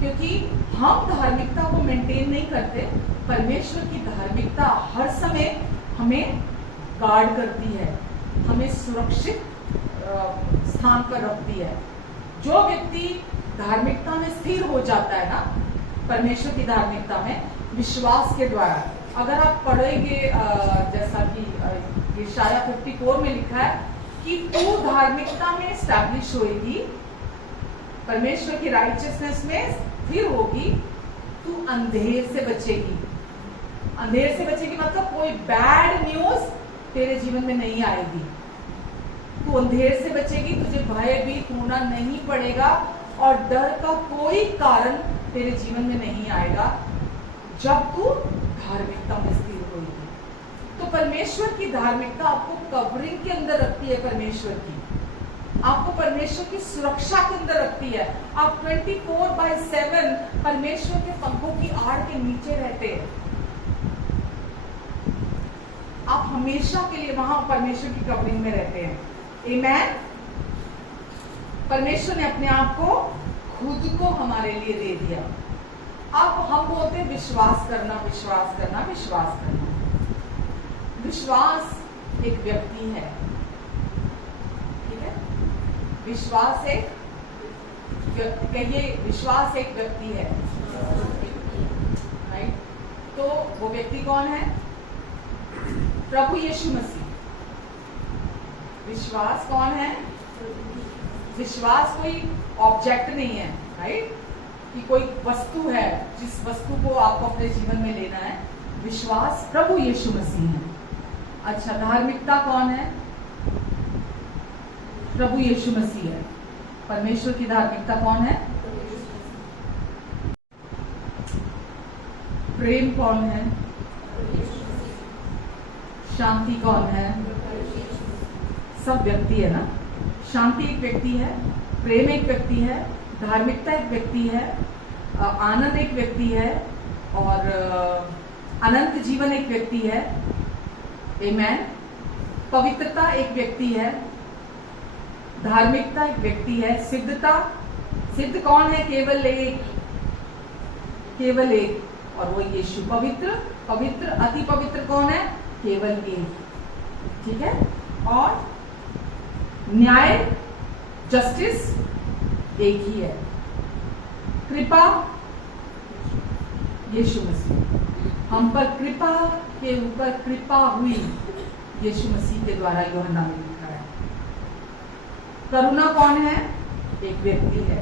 क्योंकि हम धार्मिकता को मेंटेन नहीं करते। परमेश्वर की धार्मिकता हर समय हमें गार्ड करती है, हमें सुरक्षित स्थान पर रखती है। जो व्यक्ति धार्मिकता में स्थिर हो जाता है ना, परमेश्वर की धार्मिकता में विश्वास के द्वारा, अगर आप पढ़ेंगे जैसा कि यशाया 54 में लिखा है कि तू धार्मिकता में स्टैब्लिश होगी, परमेश्वर की राइचियसनेस में स्थिर होगी, तू अंधेर से बचेगी। अंधेर से बचेगी मतलब कोई बैड न्यूज तेरे जीवन में नहीं आएगी, तू अंधेर से बचेगी, तुझे भयभीत होना नहीं पड़ेगा और डर का कोई कारण तेरे जीवन में नहीं आएगा जब तू धार्मिकता में स्थिर होगी। तो परमेश्वर की धार्मिकता आपको कवरिंग के अंदर रखती है, परमेश्वर की आपको परमेश्वर की सुरक्षा के अंदर रखती है। आप 24/7 परमेश्वर के पंखों की आड़ के नीचे रहते हैं, आप हमेशा के लिए वहां परमेश्वर की कवरिंग में रहते हैं। आमीन। परमेश्वर ने अपने आप को, खुद को हमारे लिए दे दिया। अब हम बोलते हैं विश्वास करना, विश्वास करना, विश्वास करना। विश्वास एक व्यक्ति है, ठीक है। विश्वास एक व्यक्ति, कहिए विश्वास एक व्यक्ति है, राइट। तो वो व्यक्ति कौन है? प्रभु यीशु मसीह। विश्वास कौन है? विश्वास कोई ऑब्जेक्ट नहीं है, राइट, कि कोई वस्तु है जिस वस्तु को आपको अपने जीवन में लेना है। विश्वास प्रभु यीशु मसीह है। अच्छा, धार्मिकता कौन है? प्रभु यीशु मसीह है। परमेश्वर की धार्मिकता कौन है? प्रेम कौन है? शांति कौन है? सब व्यक्ति है ना। शांति एक व्यक्ति है, प्रेम एक व्यक्ति है, धार्मिकता एक व्यक्ति है, आनंद एक व्यक्ति है और अनंत जीवन एक व्यक्ति है। आमीन। पवित्रता एक व्यक्ति है, धार्मिकता एक व्यक्ति है, सिद्धता, सिद्ध कौन है? केवल एक, केवल एक, और वो यीशु। पवित्र, पवित्र, अति पवित्र कौन है? केवल एक, ठीक है। और न्याय, जस्टिस एक ही है। कृपा, यीशु मसीह। हम पर कृपा के ऊपर कृपा हुई यीशु मसीह के द्वारा, यूहन्ना में लिखा है। करुणा कौन है? एक व्यक्ति है।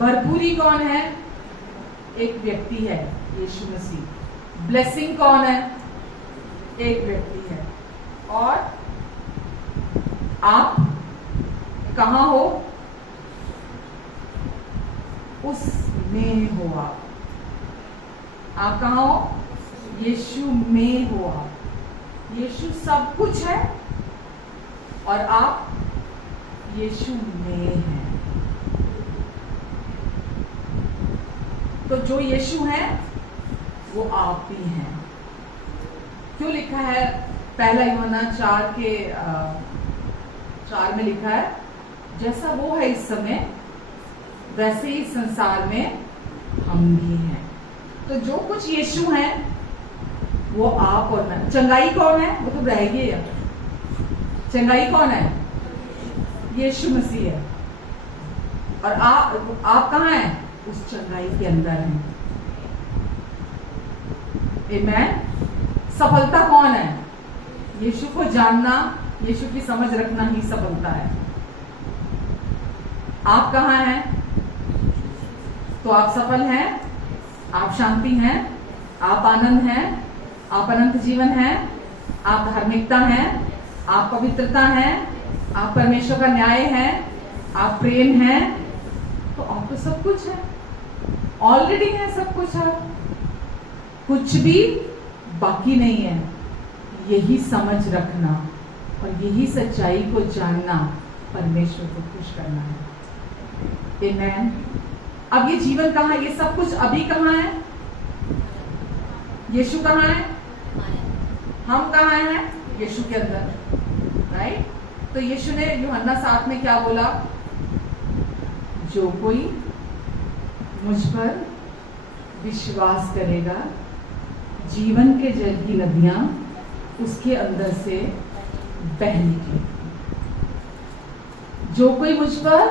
भरपूरी कौन है? एक व्यक्ति है, यीशु मसीह। ब्लेसिंग कौन है? एक व्यक्ति है। और आप कहाँ हो? उसमें हो आप कहाँ हो? यीशु में हो आप। यीशु सब कुछ है और आप यीशु में हैं। तो जो यीशु है वो आप भी हैं। क्यों लिखा है? पहला यूहन्ना 4 में लिखा है, जैसा वो है इस समय वैसे ही संसार में हम भी हैं। तो जो कुछ यीशु है वो आप और मैं। चंगाई कौन है? वो तो रह गई है। चंगाई कौन है? यीशु मसीह है। और आप कहाँ हैं? उस चंगाई के अंदर हैं। आमीन। सफलता कौन है? यीशु को जानना, यीशु की समझ रखना ही सफलता है। आप कहाँ हैं तो आप सफल हैं, आप शांति हैं, आप आनंद हैं, आप अनंत जीवन हैं, आप धार्मिकता हैं, आप पवित्रता हैं, आप परमेश्वर का न्याय हैं, आप प्रेम हैं, तो आप तो सब कुछ है, ऑलरेडी है सब कुछ। आप कुछ भी बाकी नहीं है। यही समझ रखना और यही सच्चाई को जानना परमेश्वर को खुश करना है। आमेन। अब ये जीवन कहाँ है, ये सब कुछ अभी कहाँ है? यीशु कहाँ है? हम कहाँ हैं? यीशु के अंदर, राइट। तो यीशु ने यूहन्ना 7 में क्या बोला? जो कोई मुझ पर विश्वास करेगा, जीवन के जल की नदियां उसके अंदर से बह निकलेंगी। जो कोई मुझ पर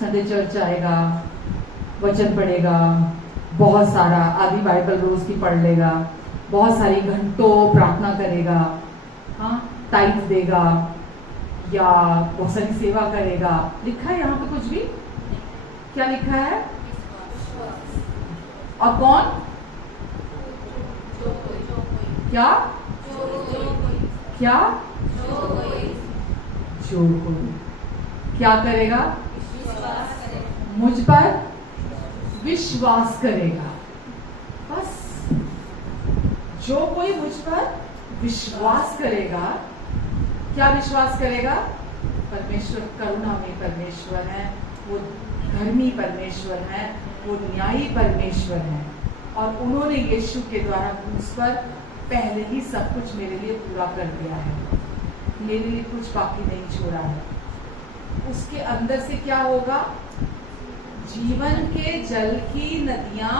संडे चर्च आएगा, वचन पढ़ेगा, बहुत सारा आदि बाइबल रोज की पढ़ लेगा, बहुत सारी घंटों प्रार्थना करेगा, हाँ, टाइम देगा या बहुत सारी सेवा करेगा। लिखा है यहाँ पे कुछ भी? क्या लिखा है? और कौन? क्या? क्या? जो कोई क्या करेगा? मुझ पर विश्वास करेगा। बस, जो कोई मुझ पर विश्वास करेगा। क्या विश्वास करेगा? परमेश्वर करुणा में परमेश्वर है, वो धर्मी परमेश्वर है, वो न्यायी परमेश्वर है, और उन्होंने यीशु के द्वारा क्रूस पर पहले ही सब कुछ मेरे लिए पूरा कर दिया है, मेरे लिए कुछ बाकी नहीं छोड़ा है। उसके अंदर से क्या होगा? जीवन के जल की नदियां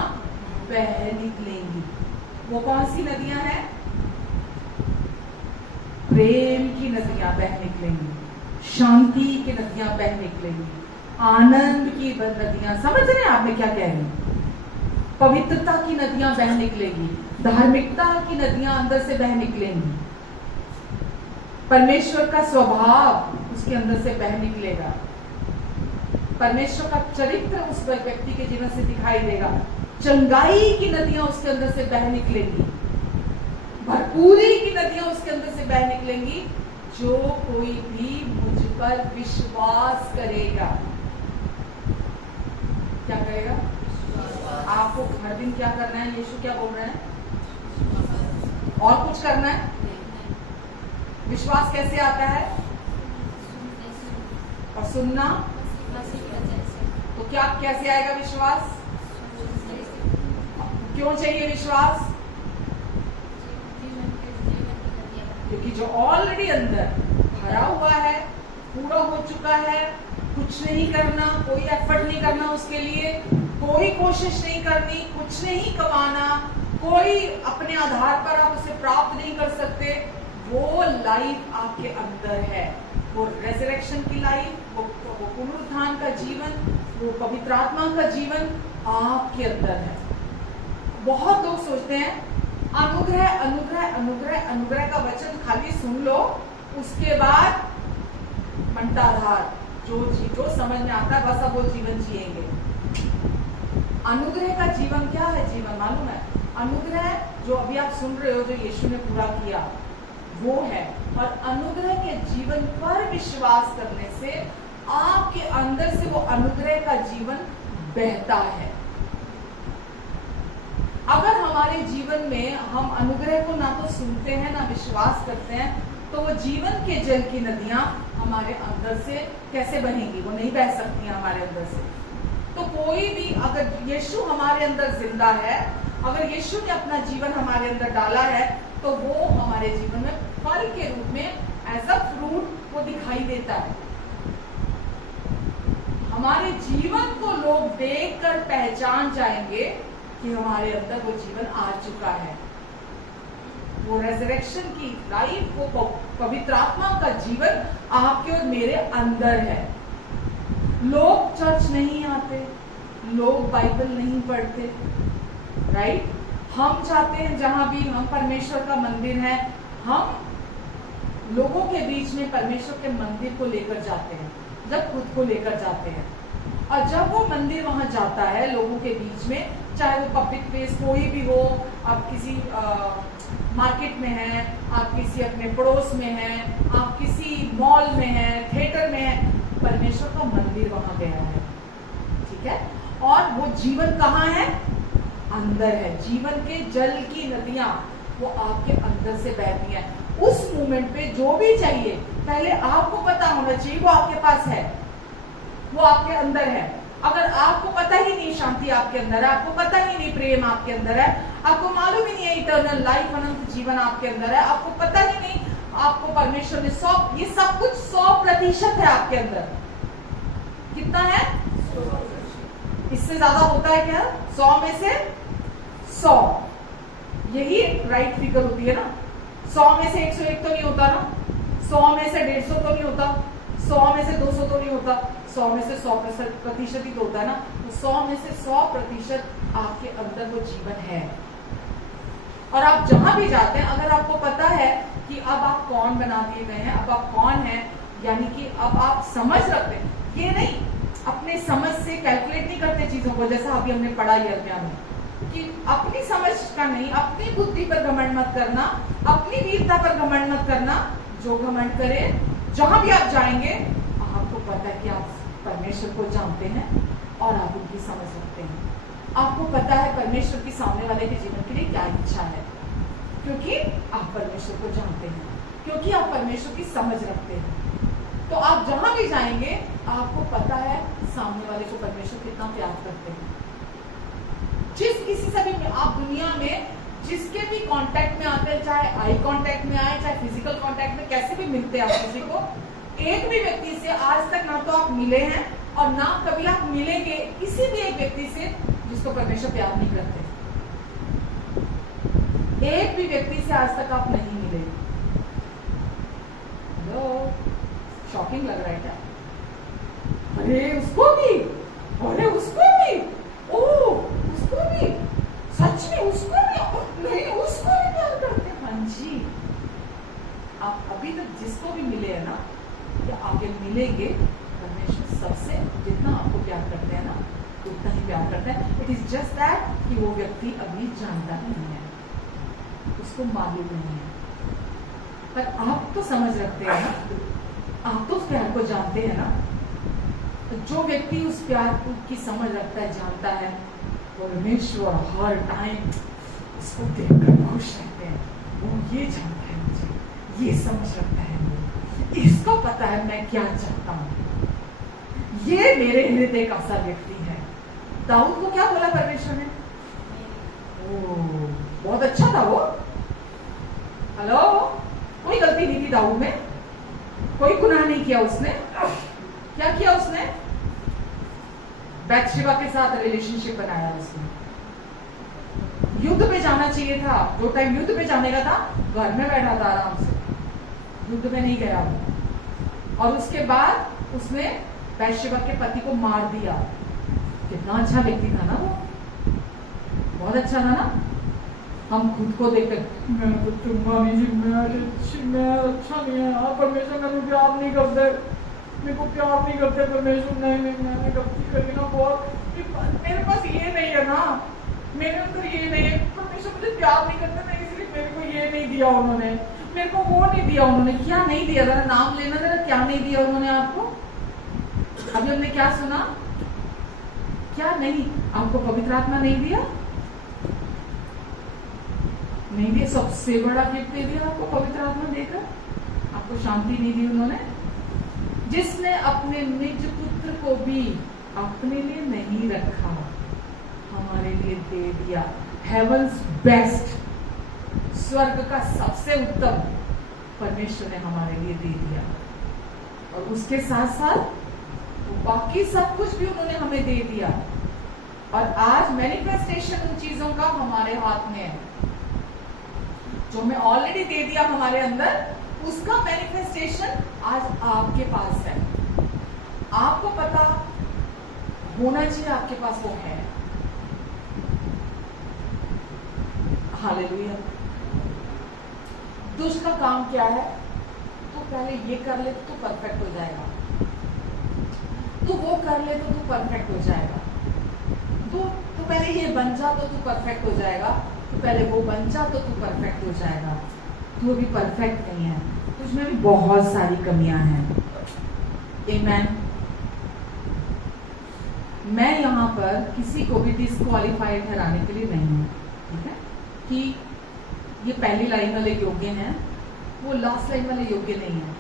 बह निकलेंगी। वो कौन सी नदियां हैं? प्रेम की नदियां बह निकलेंगी, शांति की नदियां बह निकलेंगी, आनंद की नदियां, समझ रहे हैं आप मैं क्या कह रही हूं? पवित्रता की नदियां बह निकलेंगी, धार्मिकता की नदियां अंदर से बह निकलेंगी, परमेश्वर का स्वभाव उसके अंदर से बह निकलेगा, परमेश्वर का चरित्र उस व्यक्ति के जीवन से दिखाई देगा, चंगाई की नदियां उसके अंदर से बह निकलेंगी, भरपूरी की नदियां उसके अंदर से बह निकलेंगी। जो कोई भी मुझ पर विश्वास करेगा। क्या करेगा? आपको हर दिन क्या करना है? यीशु क्या बोल रहे हैं? और कुछ करना है? विश्वास कैसे आता है? और सुनना? तो क्या कैसे आएगा विश्वास? क्यों चाहिए विश्वास? क्योंकि जो ऑलरेडी अंदर भरा हुआ है, पूरा हो चुका है, कुछ नहीं करना, कोई एफर्ट नहीं करना उसके लिए, कोई कोशिश नहीं करनी, कुछ नहीं कमाना, कोई अपने आधार पर आप उसे प्राप्त नहीं कर सकते, वो लाइफ आपके अंदर है। वो रेजरेक्शन की लाइफ, वो पुनरुत्थान का जीवन, वो पवित्र आत्मा का जीवन आपके अंदर है। बहुत लोग सोचते हैं अनुग्रह अनुग्रह अनुग्रह अनुग्रह का वचन खाली सुन लो, उसके बाद मंटाधार जो समझ में आता है बस अब वो जीवन जिएंगे। अनुग्रह का जीवन क्या है? जीवन मालूम है? अनुग्रह जो अभी आप सुन रहे हो, जो यीशु ने पूरा किया, वो है। और अनुग्रह के जीवन पर विश्वास करने से आपके अंदर से वो अनुग्रह का जीवन बहता है। अगर हमारे जीवन में हम अनुग्रह को ना तो सुनते हैं ना विश्वास करते हैं, तो वो जीवन के जल की नदियां हमारे अंदर से कैसे बहेंगी? वो नहीं बह सकती हमारे अंदर से। तो कोई भी, अगर यीशु हमारे अंदर जिंदा है, अगर यीशु ने अपना जीवन हमारे अंदर डाला है, तो वो हमारे जीवन में फल के रूप में एज अ फ्रूट वो दिखाई देता है। हमारे जीवन को लोग देखकर पहचान जाएंगे कि हमारे अंदर वो जीवन आ चुका है। वो रेजरेक्शन की लाइफ, वो पवित्र आत्मा का जीवन आपके और मेरे अंदर है। लोग चर्च नहीं आते, लोग बाइबल नहीं पढ़ते, राइट? हम चाहते हैं जहां भी हम परमेश्वर का मंदिर है, हम लोगों के बीच में परमेश्वर के मंदिर को लेकर जाते हैं, जब खुद को लेकर जाते हैं। और जब वो मंदिर वहां जाता है लोगों के बीच में, चाहे वो पब्लिक प्लेस कोई भी हो, आप किसी मार्केट में हैं, आप किसी अपने पड़ोस में हैं, आप किसी मॉल में हैं, थिएटर में हैं, परमेश्वर का मंदिर वहां गया है, ठीक है। और वो जीवन कहाँ है? अंदर है। जीवन के जल की नदियां वो आपके अंदर से बहती हैं। उस मोमेंट पे जो भी चाहिए पहले आपको पता होना चाहिए वो आपके पास है, वो आपके अंदर है। अगर आपको पता ही नहीं शांति आपके अंदर है, आपको पता ही नहीं प्रेम आपके अंदर है, आपको मालूम ही नहीं है इटर्नल लाइफ अनंत जीवन आपके अंदर है, आपको पता ही नहीं आपको परमेश्वर ने ये सब कुछ 100% है आपके अंदर। कितना है? 100%। इससे ज्यादा होता है क्या? 100 में से 100, यही राइट फिगर होती है ना। 100 में से 101 तो नहीं होता ना, 100 में से 150 तो नहीं होता, 100 में से 200 तो नहीं होता, 100 में से 100% ही तो होता है ना। तो 100 में से 100% आपके अंदर वो जीवन है। और आप जहां भी जाते हैं, अगर आपको पता है कि अब आप कौन बना दिए गए हैं, अब आप कौन हैं, यानी कि अब आप समझ रखते हैं, ये नहीं अपने समझ से कैलकुलेट नहीं करते चीजों को, जैसा अभी हमने पढ़ा यिर्मयाह में कि अपनी समझ का नहीं, अपनी बुद्धि पर घमंड मत करना, अपनी वीरता पर घमंड मत करना। जो घमंड करे, जहां भी आप जाएंगे आपको पता है कि आप परमेश्वर को जानते हैं और आप उनकी समझ रखते हैं। आपको पता है परमेश्वर की सामने वाले के जीवन के लिए क्या इच्छा है, क्योंकि आप परमेश्वर को जानते हैं, क्योंकि आप परमेश्वर की समझ रखते हैं। तो आप जहां भी जाएंगे आपको पता है सामने वाले को परमेश्वर कितना प्यार करते हैं। जिस किसी से भी आप दुनिया में जिसके भी कांटेक्ट में आते हैं, चाहे आई कांटेक्ट में आए, चाहे फिजिकल कांटेक्ट में, कैसे भी मिलते हैं आप किसी को, एक भी व्यक्ति से आज तक ना तो आप मिले हैं और ना कभी आप मिलेंगे किसी भी एक व्यक्ति से जिसको परमेश्वर प्यार नहीं करते। एक भी व्यक्ति से आज तक आप नहीं मिले। हेलो, शॉकिंग लग रहा है क्या? अरे उसको भी, अरे उसको भी, ओ उसको भी, सच में उसको भी, नहीं उसको भी प्यार करते। हाँ जी, आप अभी तक जिसको भी मिले हैं ना, या आगे मिलेंगे, परमेश्वर सबसे जितना आपको प्यार करते हैं ना उतना ही प्यार करता है। इट इज जस्ट दैट कि वो व्यक्ति अभी जानता नहीं है, उसको मालूम नहीं है, पर आप तो समझ रखते हैं ना, आप तो उस प्यार को जानते हैं ना। तो जो व्यक्ति उस प्यार की समझ रखता है, जानता है, परमेश्वर हर टाइम उसको देखकर खुश रहते हैं। वो ये जानता है, मुझे ये समझ रखता है, इसको पता है मैं क्या चाहता हूं, ये मेरे हृदय का सा व्यक्ति है। दाऊद को क्या बोला परमेश्वर ने? ओ, बहुत अच्छा था वो। हेलो, कोई गलती नहीं थी दाऊद में, कोई गुनाह नहीं किया उसने। क्या किया उसने? बैतशेबा के साथ रिलेशनशिप बनाया उसने। युद्ध पे जाना चाहिए था, जो टाइम युद्ध पे जाने का था घर में बैठा था आराम से, युद्ध में नहीं गया वो। और उसके बाद उसने बैतशेबा के पति को मार दिया। कितना अच्छा व्यक्ति था ना वो, बहुत अच्छा था ना। हम खुद को देखते मैं अच्छा नहीं है, हाँ परमेश्वर मेरे को प्यार नहीं करते, मेरे को प्यार नहीं करते परमेश्वर, नहीं मैंने गलती करी ना बहुत, मेरे पास ये नहीं है ना, मेरे अंदर ये नहीं है, परमेश्वर मुझे प्यार नहीं करते ना, इसलिए मेरे को ये नहीं दिया उन्होंने, मेरे को वो नहीं दिया उन्होंने। क्या नहीं दिया? जरा नाम लेना जरा, क्या नहीं दिया उन्होंने आपको? अभी हमने क्या सुना? क्या नहीं? आपको पवित्र आत्मा नहीं दिया? नहीं दिया। सबसे बड़ा गिफ्ट दे दिया आपको पवित्र आत्मा देकर, आपको शांति नहीं दी उन्होंने। जिसने अपने निज पुत्र को भी अपने लिए नहीं रखा, हमारे लिए दे दिया। हेवंस बेस्ट, स्वर्ग का सबसे उत्तम परमेश्वर ने हमारे लिए दे दिया। और उसके साथ साथ बाकी सब कुछ भी उन्होंने हमें दे दिया। और आज मैनिफेस्टेशन उन चीजों का हमारे हाथ में है, जो हमें ऑलरेडी दे दिया हमारे अंदर, उसका मैनिफेस्टेशन आज आपके पास है। आपको पता होना चाहिए आपके पास वो है। हालेलुया। दुष्ट का काम क्या है? तू पहले ये कर ले तो तू परफेक्ट हो जाएगा, तू वो कर ले तो तू परफेक्ट हो जाएगा, तू पहले ये बन जा तो तू परफेक्ट हो जाएगा, तू पहले वो बन जा तो तू परफेक्ट हो जाएगा। तू अभी परफेक्ट नहीं है, तुझमें भी बहुत सारी कमियां हैं। आमीन। मैं यहाँ पर किसी को भी डिस्क्वालीफाई ठहराने के लिए नहीं हूँ, ठीक है, कि ये पहली लाइन वाले योग्य हैं, वो लास्ट लाइन वाले योग्य नहीं है,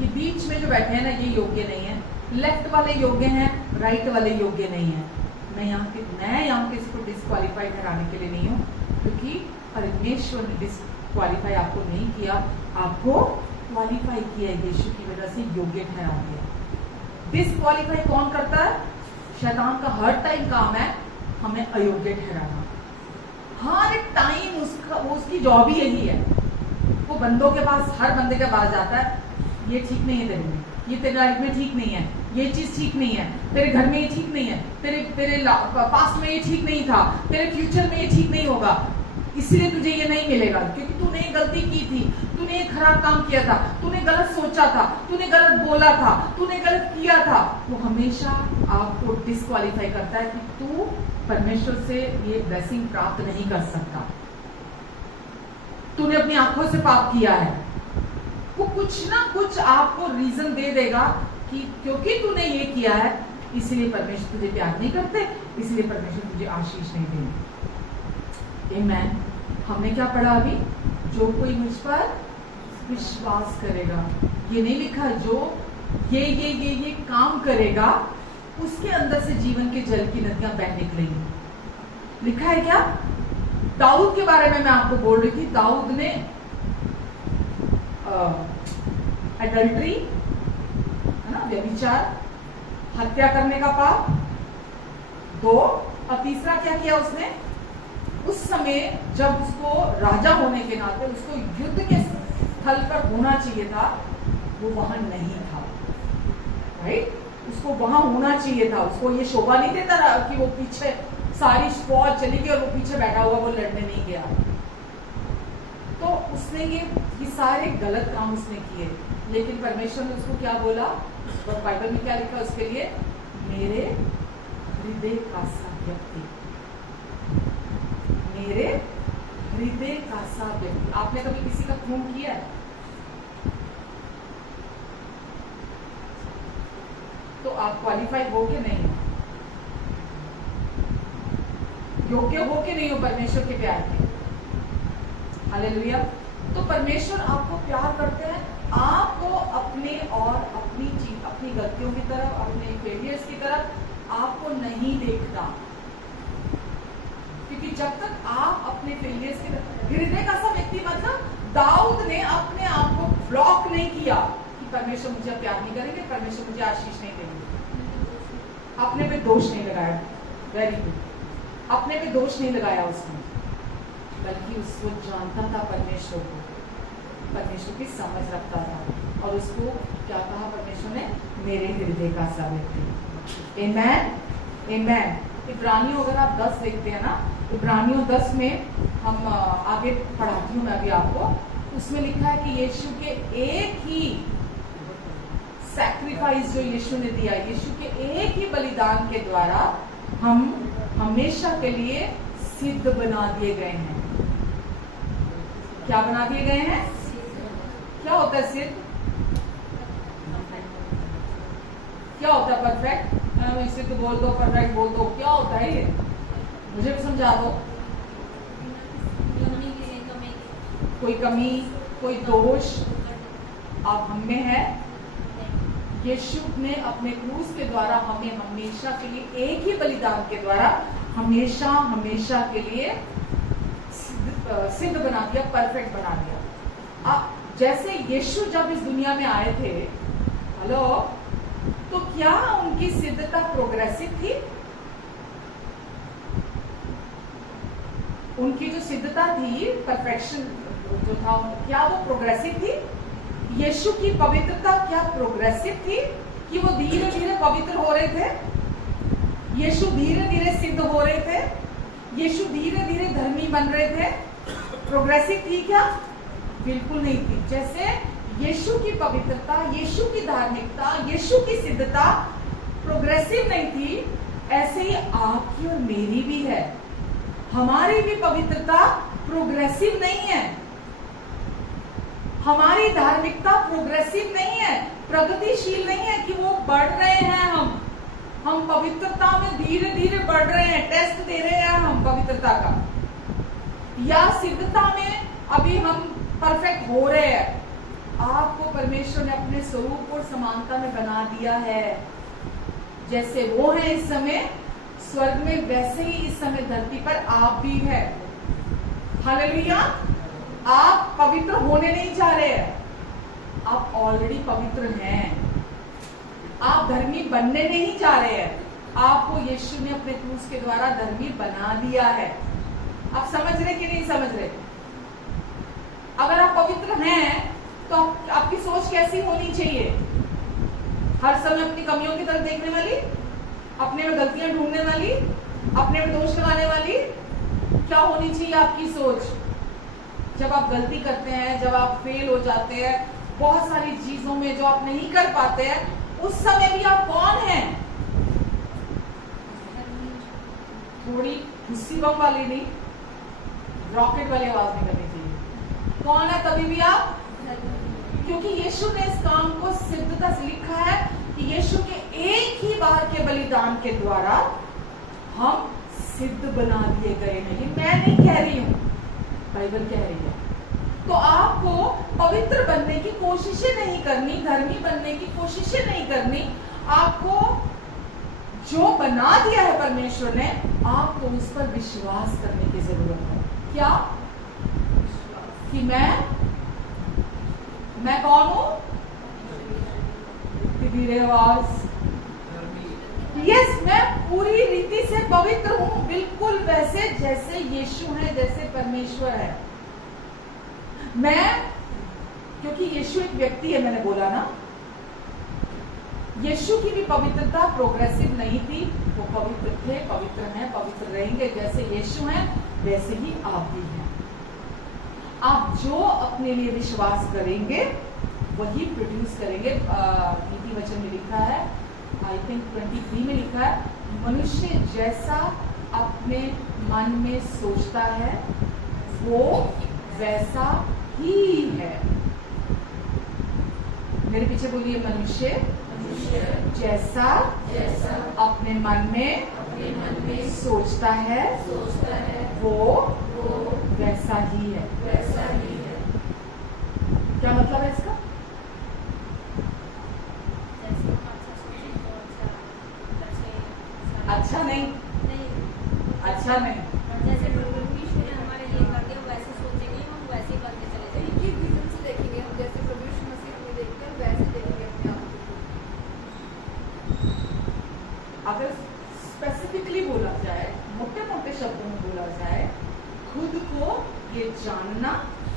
ये बीच में जो बैठे हैं ना ये योग्य नहीं है, लेफ्ट वाले योग्य हैं, राइट वाले योग्य नहीं है। मैं यहाँ किसी को डिस्क्वालीफाई ठहराने के लिए नहीं हूँ, क्योंकि परमेश्वर ने डिस्क्वालीफाई आपको नहीं किया, आपको क्वालिफाई किया, यीशु की वजह से योग्य ठहरा दिया। डिस्क्वालीफाई कौन करता है? शैतान का हर टाइम काम है हमें अयोग्य ठहराना। हर टाइम उसकी जॉब ही यही है। वो बंदों के पास, हर बंदे के पास जाता है, ये ठीक नहीं है तेरे में, ये तेरे लाइफ में ठीक नहीं है, ये चीज ठीक नहीं है, तेरे घर में ये ठीक नहीं है, तेरे पास्ट में ये ठीक नहीं था, तेरे फ्यूचर में ये ठीक नहीं होगा, इसलिए तुझे ये नहीं मिलेगा, क्योंकि तूने ये गलती की थी, तूने ये खराब काम किया था, तूने गलत सोचा था, तूने गलत बोला था, तूने गलत किया था। वो हमेशा आपको डिस्क्वालीफाई करता है कि तू परमेश्वर से ये ब्लेसिंग प्राप्त नहीं कर सकता, तूने अपनी आंखों से पाप किया है। वो कुछ ना कुछ आपको रीजन दे देगा कि क्योंकि तूने ये किया है इसलिए परमेश्वर तुझे प्यार नहीं करते, इसलिए परमेश्वर तुझे आशीष नहीं देंगे। आमीन। हमने क्या पढ़ा अभी? जो कोई मुझ पर विश्वास करेगा, ये नहीं लिखा जो ये काम करेगा उसके अंदर से जीवन के जल की नदियां बह निकलेंगी। लिखा है क्या? दाऊद के बारे में मैं आपको बोल रही थी। दाऊद ने एडल्ट्री, है ना, व्यभिचार, हत्या करने का पाप, 2, और तीसरा क्या किया उसने? उस समय जब उसको राजा होने के नाते उसको युद्ध के स्थल पर होना चाहिए था, वो वहां नहीं था, राइट? उसको वहां होना चाहिए था। उसको ये शोभा नहीं देता रहा कि वो पीछे सारी फौज चली गई और वो पीछे बैठा हुआ, वो लड़ने नहीं गया। तो उसने ये सारे गलत काम उसने किए, लेकिन परमेश्वर ने उसको क्या बोला? बाइबल में क्या लिखा उसके लिए? मेरे हृदय का सा व्यक्ति, मेरे हृदय का सा व्यक्ति। आपने कभी किसी का खून किया है? तो आप क्वालिफाई हो के नहीं हो, योग्य हो के नहीं हो परमेश्वर के प्यार के। हालेलुया। तो परमेश्वर आपको प्यार करते हैं, आपको अपने और अपनी गलतियों की तरफ, अपने फेलियर्स की तरफ आपको नहीं देखता, क्योंकि जब तक आप अपने फेलियर्स की तरफ, हृदय का सा व्यक्ति मतलब दाऊद ने अपने आप को ब्लॉक नहीं किया कि परमेश्वर मुझे प्यार नहीं करेंगे, परमेश्वर मुझे आशीष नहीं देंगे। अपने पे दोष नहीं लगाया, वेरी गुड, अपने पे दोष नहीं लगाया उसने, बल्कि उसको जानता था परमेश्वर को, परमेश्वर की समझ रखता था, और उसको क्या कहा परमेश्वर ने? मेरे हृदय का सा व्यक्ति। आमीन, आमीन। इब्रानियों, अगर आप 10 देखते हैं ना, इब्रानियों 10 में हम आगे पढ़ाती हूँ मैं अभी आपको, उसमें लिखा है कि यीशु के एक ही सैक्रिफाइस जो यीशु ने दिया, यीशु के एक ही बलिदान के द्वारा हम हमेशा के लिए सिद्ध बना दिए गए हैं। क्या बना दिए गए हैं? क्या होता है सिद्ध? क्या होता है परफेक्ट? सिद्ध बोल दो, परफेक्ट बोल दो, क्या होता है ये? मुझे भी समझा दो। कोई कमी, कोई दोष आप हम में है। यीशु ने अपने क्रूस के द्वारा हमें हमेशा के लिए, एक ही बलिदान के द्वारा हमेशा के लिए सिद्ध बना दिया, परफेक्ट बना दिया। अब जैसे यीशु जब इस दुनिया में आए थे, हेलो, तो क्या उनकी सिद्धता प्रोग्रेसिव थी? उनकी जो सिद्धता थी, परफेक्शन जो था, क्या वो प्रोग्रेसिव थी? यीशु की पवित्रता क्या प्रोग्रेसिव थी कि वो धीरे धीरे पवित्र हो रहे थे? यीशु धीरे धीरे सिद्ध हो रहे थे? यीशु धीरे धीरे धर्मी बन रहे थे? प्रोग्रेसिव थी क्या? बिल्कुल नहीं थी। जैसे यीशु की पवित्रता, यीशु की धार्मिकता, यीशु की सिद्धता प्रोग्रेसिव नहीं थी, ऐसे ही आपकी और मेरी भी है। हमारी भी पवित्रता प्रोग्रेसिव नहीं है, हमारी धार्मिकता प्रोग्रेसिव नहीं है, प्रगतिशील नहीं है कि वो बढ़ रहे हैं। हम पवित्रता में धीरे धीरे बढ़ रहे हैं, टेस्ट दे रहे हैं हम पवित्रता का, या सिद्धता में अभी हम परफेक्ट हो रहे हैं। आपको परमेश्वर ने अपने स्वरूप और समानता में बना दिया है। जैसे वो है इस समय स्वर्ग में, वैसे ही इस समय धरती पर आप भी है। हालेलुया। आप पवित्र होने नहीं जा रहे हैं, आप ऑलरेडी पवित्र हैं। आप धर्मी बनने नहीं जा रहे हैं, आपको यीशु ने अपने क्रूस के द्वारा धर्मी बना दिया है। आप समझ रहे कि नहीं समझ रहे? अगर आप पवित्र हैं तो आपकी सोच कैसी होनी चाहिए? हर समय अपनी कमियों की तरफ देखने वाली, अपने में गलतियां ढूंढने वाली, अपने में दोष लगाने वाली? क्या होनी चाहिए आपकी सोच? जब आप गलती करते हैं, जब आप फेल हो जाते हैं बहुत सारी चीजों में, जो आप नहीं कर पाते हैं, उस समय भी आप कौन हैं? थोड़ी गुस्सी बम वाली नहीं, रॉकेट वाली आवाज नहीं करनी चाहिए। कौन है तभी भी आप? क्योंकि यीशु ने इस काम को सिद्धता से लिखा है कि यीशु के एक ही बार के बलिदान के द्वारा हम सिद्ध बना दिए गए हैं। ये मैं नहीं कह रही हूं, बाइबल कह रही है। तो आपको पवित्र बनने की कोशिशें नहीं करनी, धर्मी बनने की कोशिशें नहीं करनी। आपको जो बना दिया है परमेश्वर ने, आपको उस पर विश्वास करने की जरूरत है। क्या? कि मैं कौन हूं? धीरे आवाज। यस, मैं पूरी रीति से पवित्र हूं, बिल्कुल वैसे जैसे यीशु है, जैसे परमेश्वर है। मैं, क्योंकि यीशु एक व्यक्ति है, मैंने बोला ना, यीशु की भी पवित्रता प्रोग्रेसिव नहीं थी। वो पवित्र थे, पवित्र हैं, पवित्र रहेंगे। जैसे यीशु हैं वैसे ही आप भी हैं। आप जो अपने लिए विश्वास करेंगे वही प्रोड्यूस करेंगे। नीति वचन में लिखा है, आई थिंक 23 में लिखा है, मनुष्य जैसा अपने मन में सोचता है वो वैसा ही है। मेरे पीछे बोलिए, मनुष्य जैसा अपने मन में सोचता है वो वैसा ही है। क्या मतलब है इसका? अच्छा नहीं, अच्छा नहीं। जैसे ईश्वर ने हमारे लिए कर दिया वैसे सोचेंगे, हम वैसे करते चले जाएंगे। एक विजन से देखेंगे हम, जैसे प्रभु यीशु मसीह हमें देखते हैं वैसे देखेंगे अपने आप को। अगर स्पेसिफिकली बोला जाए, मोटे मोटे शब्दों में बोला जाए, खुद को ये जानना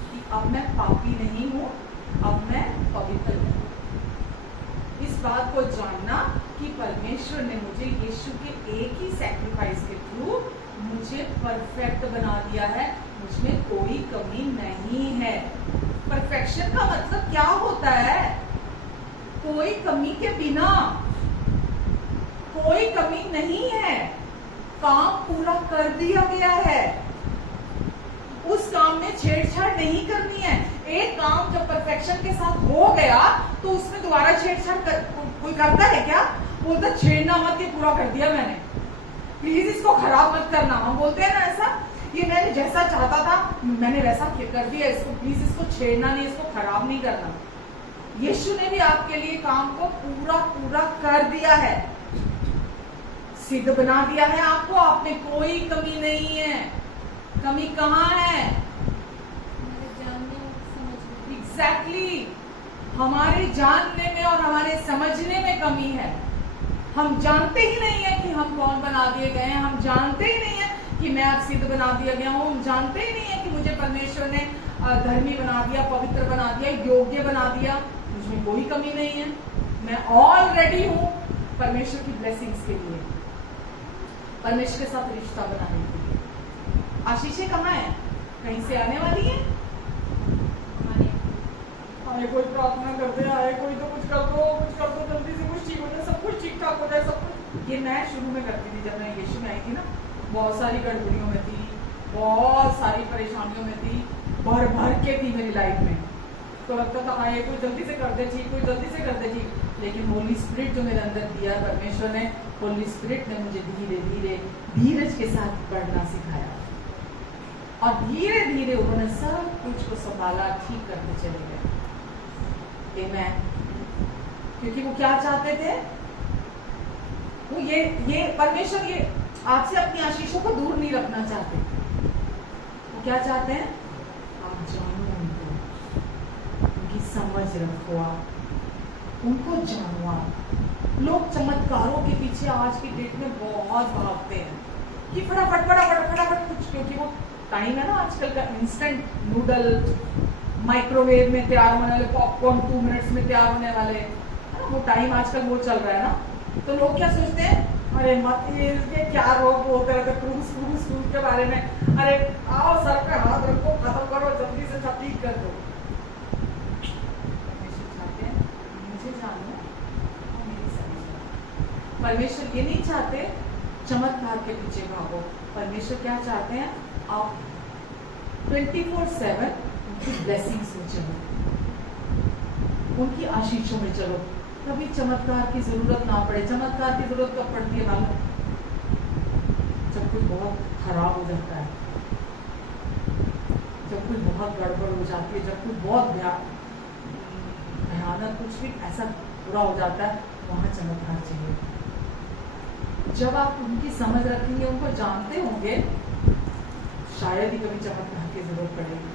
कि अब मैं पापी नहीं हूं, अब मैं पवित्र हूं। इस बात को जानना कि परमेश्वर ने मुझे यीशु के एक ही सैक्रिफाइस के थ्रू मुझे परफेक्ट बना दिया है, मुझमें कोई कमी नहीं है। परफेक्शन का मतलब क्या होता है? कोई कमी के बिना, कोई कमी नहीं है, काम पूरा कर दिया गया है, उस काम में छेड़छाड़ नहीं करनी है। एक काम जब परफेक्शन के साथ हो गया तो उसमें दोबारा छेड़छाड़ कोई करता है क्या? बोलता छेड़ना मत, ये पूरा कर दिया मैंने, प्लीज इसको खराब मत करना। हम बोलते हैं ना ऐसा, ये मैंने जैसा चाहता था मैंने वैसा कर दिया, इसको प्लीज इसको छेड़ना नहीं, इसको खराब नहीं करना। यीशु ने भी आपके लिए काम को पूरा पूरा कर दिया है, सिद्ध बना दिया है आपको। आप में कोई कमी नहीं है। कमी कहाँ है? एग्जैक्टली, हमारे जानने में और हमारे समझने में कमी है। हम जानते ही नहीं है कि हम कौन बना दिए गए हैं, हम जानते ही नहीं है कि मैं अब सिद्ध बना दिया गया हूँ, हम जानते ही नहीं है कि मुझे परमेश्वर ने धर्मी बना दिया, पवित्र बना दिया, योग्य बना दिया। मुझमें कोई कमी नहीं है, मैं ऑलरेडी हूँ परमेश्वर की ब्लेसिंग्स के लिए, परमेश्वर के साथ रिश्ता बनाने के लिए। आशीषें कहाँ है? कहीं से आने वाली है? हमारे आए कोई प्रार्थना करते आए कोई तो कुछ कर दो जल्दी से कुछ ठीक हो जाए, सब कुछ ठीक ठाक हो जाए, सब कुछ। ये मैं शुरू में करती थी जब मैं यीशु में आई थी ना, बहुत सारी गड़बड़ियों में थी, बहुत सारी परेशानियों में थी, भर भर के थी मेरी लाइफ में। तो लगता था हाँ ये कोई जल्दी से कर दे ठीक, कोई जल्दी से कर दे ठीक। लेकिन होली स्पिरिट जो मेरे अंदर दिया परमेश्वर ने, होली स्पिरिट ने मुझे धीरे धीरे धीरज के साथ पढ़ना सिखाया, और धीरे धीरे उन्होंने सब कुछ को संभाला, ठीक करते चले गए। आमेन। क्योंकि वो क्या चाहते थे? वो ये परमेश्वर ये आपसे अपनी आशीषों को दूर नहीं रखना चाहते। वो क्या चाहते हैं? आप जानो उनको, उनकी समझ रखो, आप उनको जानो। आप लोग चमत्कारों के पीछे आज की डेट में बहुत भागते हैं कि फटाफट फटाफट फटाफट कुछ, क्योंकि वो टाइम है ना आजकल का, इंस्टेंट नूडल, माइक्रोवेव में तैयार होने वाले पॉपकॉर्न 2 मिनट्स में तैयार होने वाले, है ना, वो टाइम आजकल वो चल रहा है ना। तो लोग क्या सोचते हैं, अरे मत ये क्या रोग बोलते रहते क्रूज के बारे में, अरे आओ सर पे हाथ रखो, खत्म करो जल्दी से, सब ठीक कर दो। परमेश्वर चाहते हैं मुझे जानो और मेरी समझ। परमेश्वर ये नहीं चाहते चमत्कार के पीछे भागो। परमेश्वर क्या चाहते हैं? आप 24/7 उनकी ब्लेसिंग्स में चलो, उनकी आशीषों में चलो। कभी चमत्कार की जरूरत ना पड़े। चमत्कार की जरूरत कब पड़ती है मालूम? जब कोई बहुत खराब हो जाता है, जब कोई बहुत गड़बड़ हो जाती है, जब कोई बहुत भयानक कुछ भी ऐसा बुरा हो जाता है, वहां चमत्कार चाहिए। जब आप उनकी समझ रखेंगे, उनको जानते होंगे, शायद ही कभी चमत्कार की जरूरत पड़ेगी।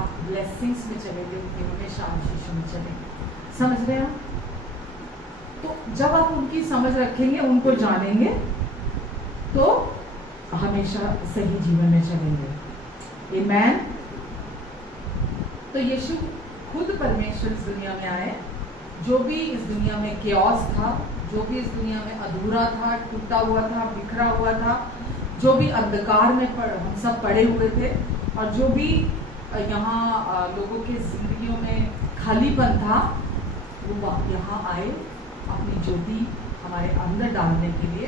आप ब्लेसिंग्स में चलेंगे, उनकी हमेशा आशीषों में चलेंगे। समझ रहे हैं? तो जब आप उनकी समझ रखेंगे, उनको जानेंगे, तो हमेशा सही जीवन में चलेंगे। आमेन। तो यीशु खुद परमेश्वर इस दुनिया में आए। जो भी इस दुनिया में केओस था, जो भी इस दुनिया में अधूरा था, टूटा हुआ था, बिखरा हुआ था, जो भी अंधकार में हम सब पड़े हुए थे, और जो भी यहाँ लोगों के जिंदगियों में खालीपन था, वो यहाँ आए अपनी ज्योति हमारे अंदर डालने के लिए,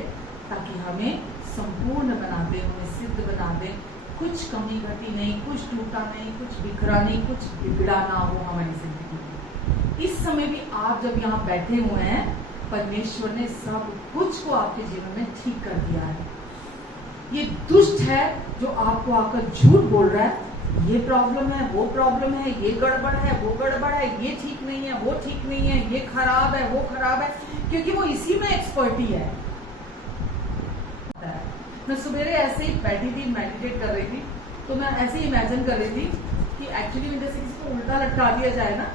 ताकि हमें संपूर्ण बना दे, हमें सिद्ध बना दे। कुछ कमी घटी नहीं, कुछ टूटा नहीं, कुछ बिखरा नहीं, कुछ बिगड़ा ना हो हमारी जिंदगी में। इस समय भी आप जब यहाँ बैठे हुए हैं, परमेश्वर ने सब कुछ को आपके जीवन में ठीक कर दिया है। ये दुष्ट है जो आपको आकर झूठ बोल रहा है, ये प्रॉब्लम है, वो प्रॉब्लम है, ये गड़बड़ है, वो गड़बड़ है, ये ठीक नहीं है, वो ठीक नहीं है, ये खराब है, वो खराब है, क्योंकि वो इसी में एक्सपर्टी है। मैं सवेरे ऐसे ही बैठी थी, मेडिटेट कर रही थी, तो मैं ऐसे ही इमेजिन कर रही थी कि एक्चुअली में जैसे किसी को उल्टा लटका दिया जाए ना,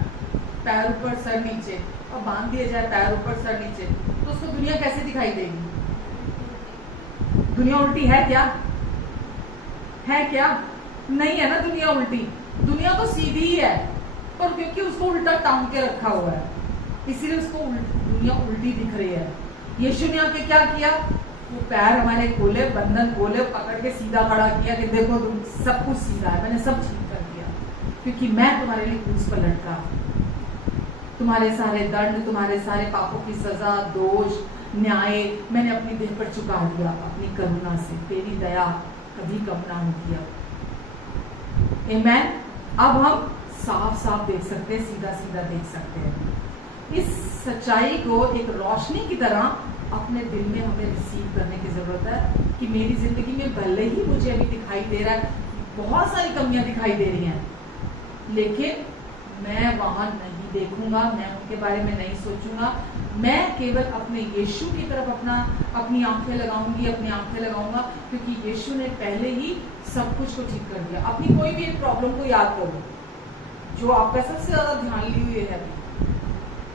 पैर ऊपर सर नीचे, और बांध दिया जाए पैर ऊपर सर नीचे, तो उसको दुनिया कैसे दिखाई देगी? दुनिया उल्टी है क्या? है क्या? नहीं है ना दुनिया उल्टी। दुनिया तो सीधी ही है, पर क्योंकि उसको उल्टा टांग के रखा हुआ है, इसीलिए उसको दुनिया उल्टी दिख रही है। यीशु ने आके क्या किया? वो पैर हमारे खोले, बंधन खोले, पकड़ के सीधा खड़ा किया कि देखो तुम सब कुछ सीधा है, मैंने सब ठीक कर दिया, क्योंकि मैं तुम्हारे लिए क्रूस पर लटका। तुम्हारे सारे दंड, तुम्हारे सारे पापों की सजा, दोष, न्याय मैंने अपनी देह पर चुका दिया अपनी करुणा से। तेरी दया कभी कम ना होगी। आमेन। अब हम साफ साफ देख सकते हैं, सीधा सीधा देख सकते हैं। इस सच्चाई को एक रोशनी की तरह अपने दिल में हमें रिसीव करने की जरूरत है कि मेरी जिंदगी में भले ही मुझे अभी दिखाई दे रहा है, बहुत सारी कमियां दिखाई दे रही हैं, लेकिन मैं वहां नहीं देखूंगा, मैं उनके बारे में नहीं सोचूंगा। मैं केवल अपने यीशु की तरफ अपनी आंखें लगाऊंगी, अपनी आंखें लगाऊंगा, क्योंकि यीशु ने पहले ही सब कुछ को ठीक कर दिया। अपनी कोई भी एक प्रॉब्लम को याद करो जो आपका सबसे ज्यादा ध्यान ली हुई है,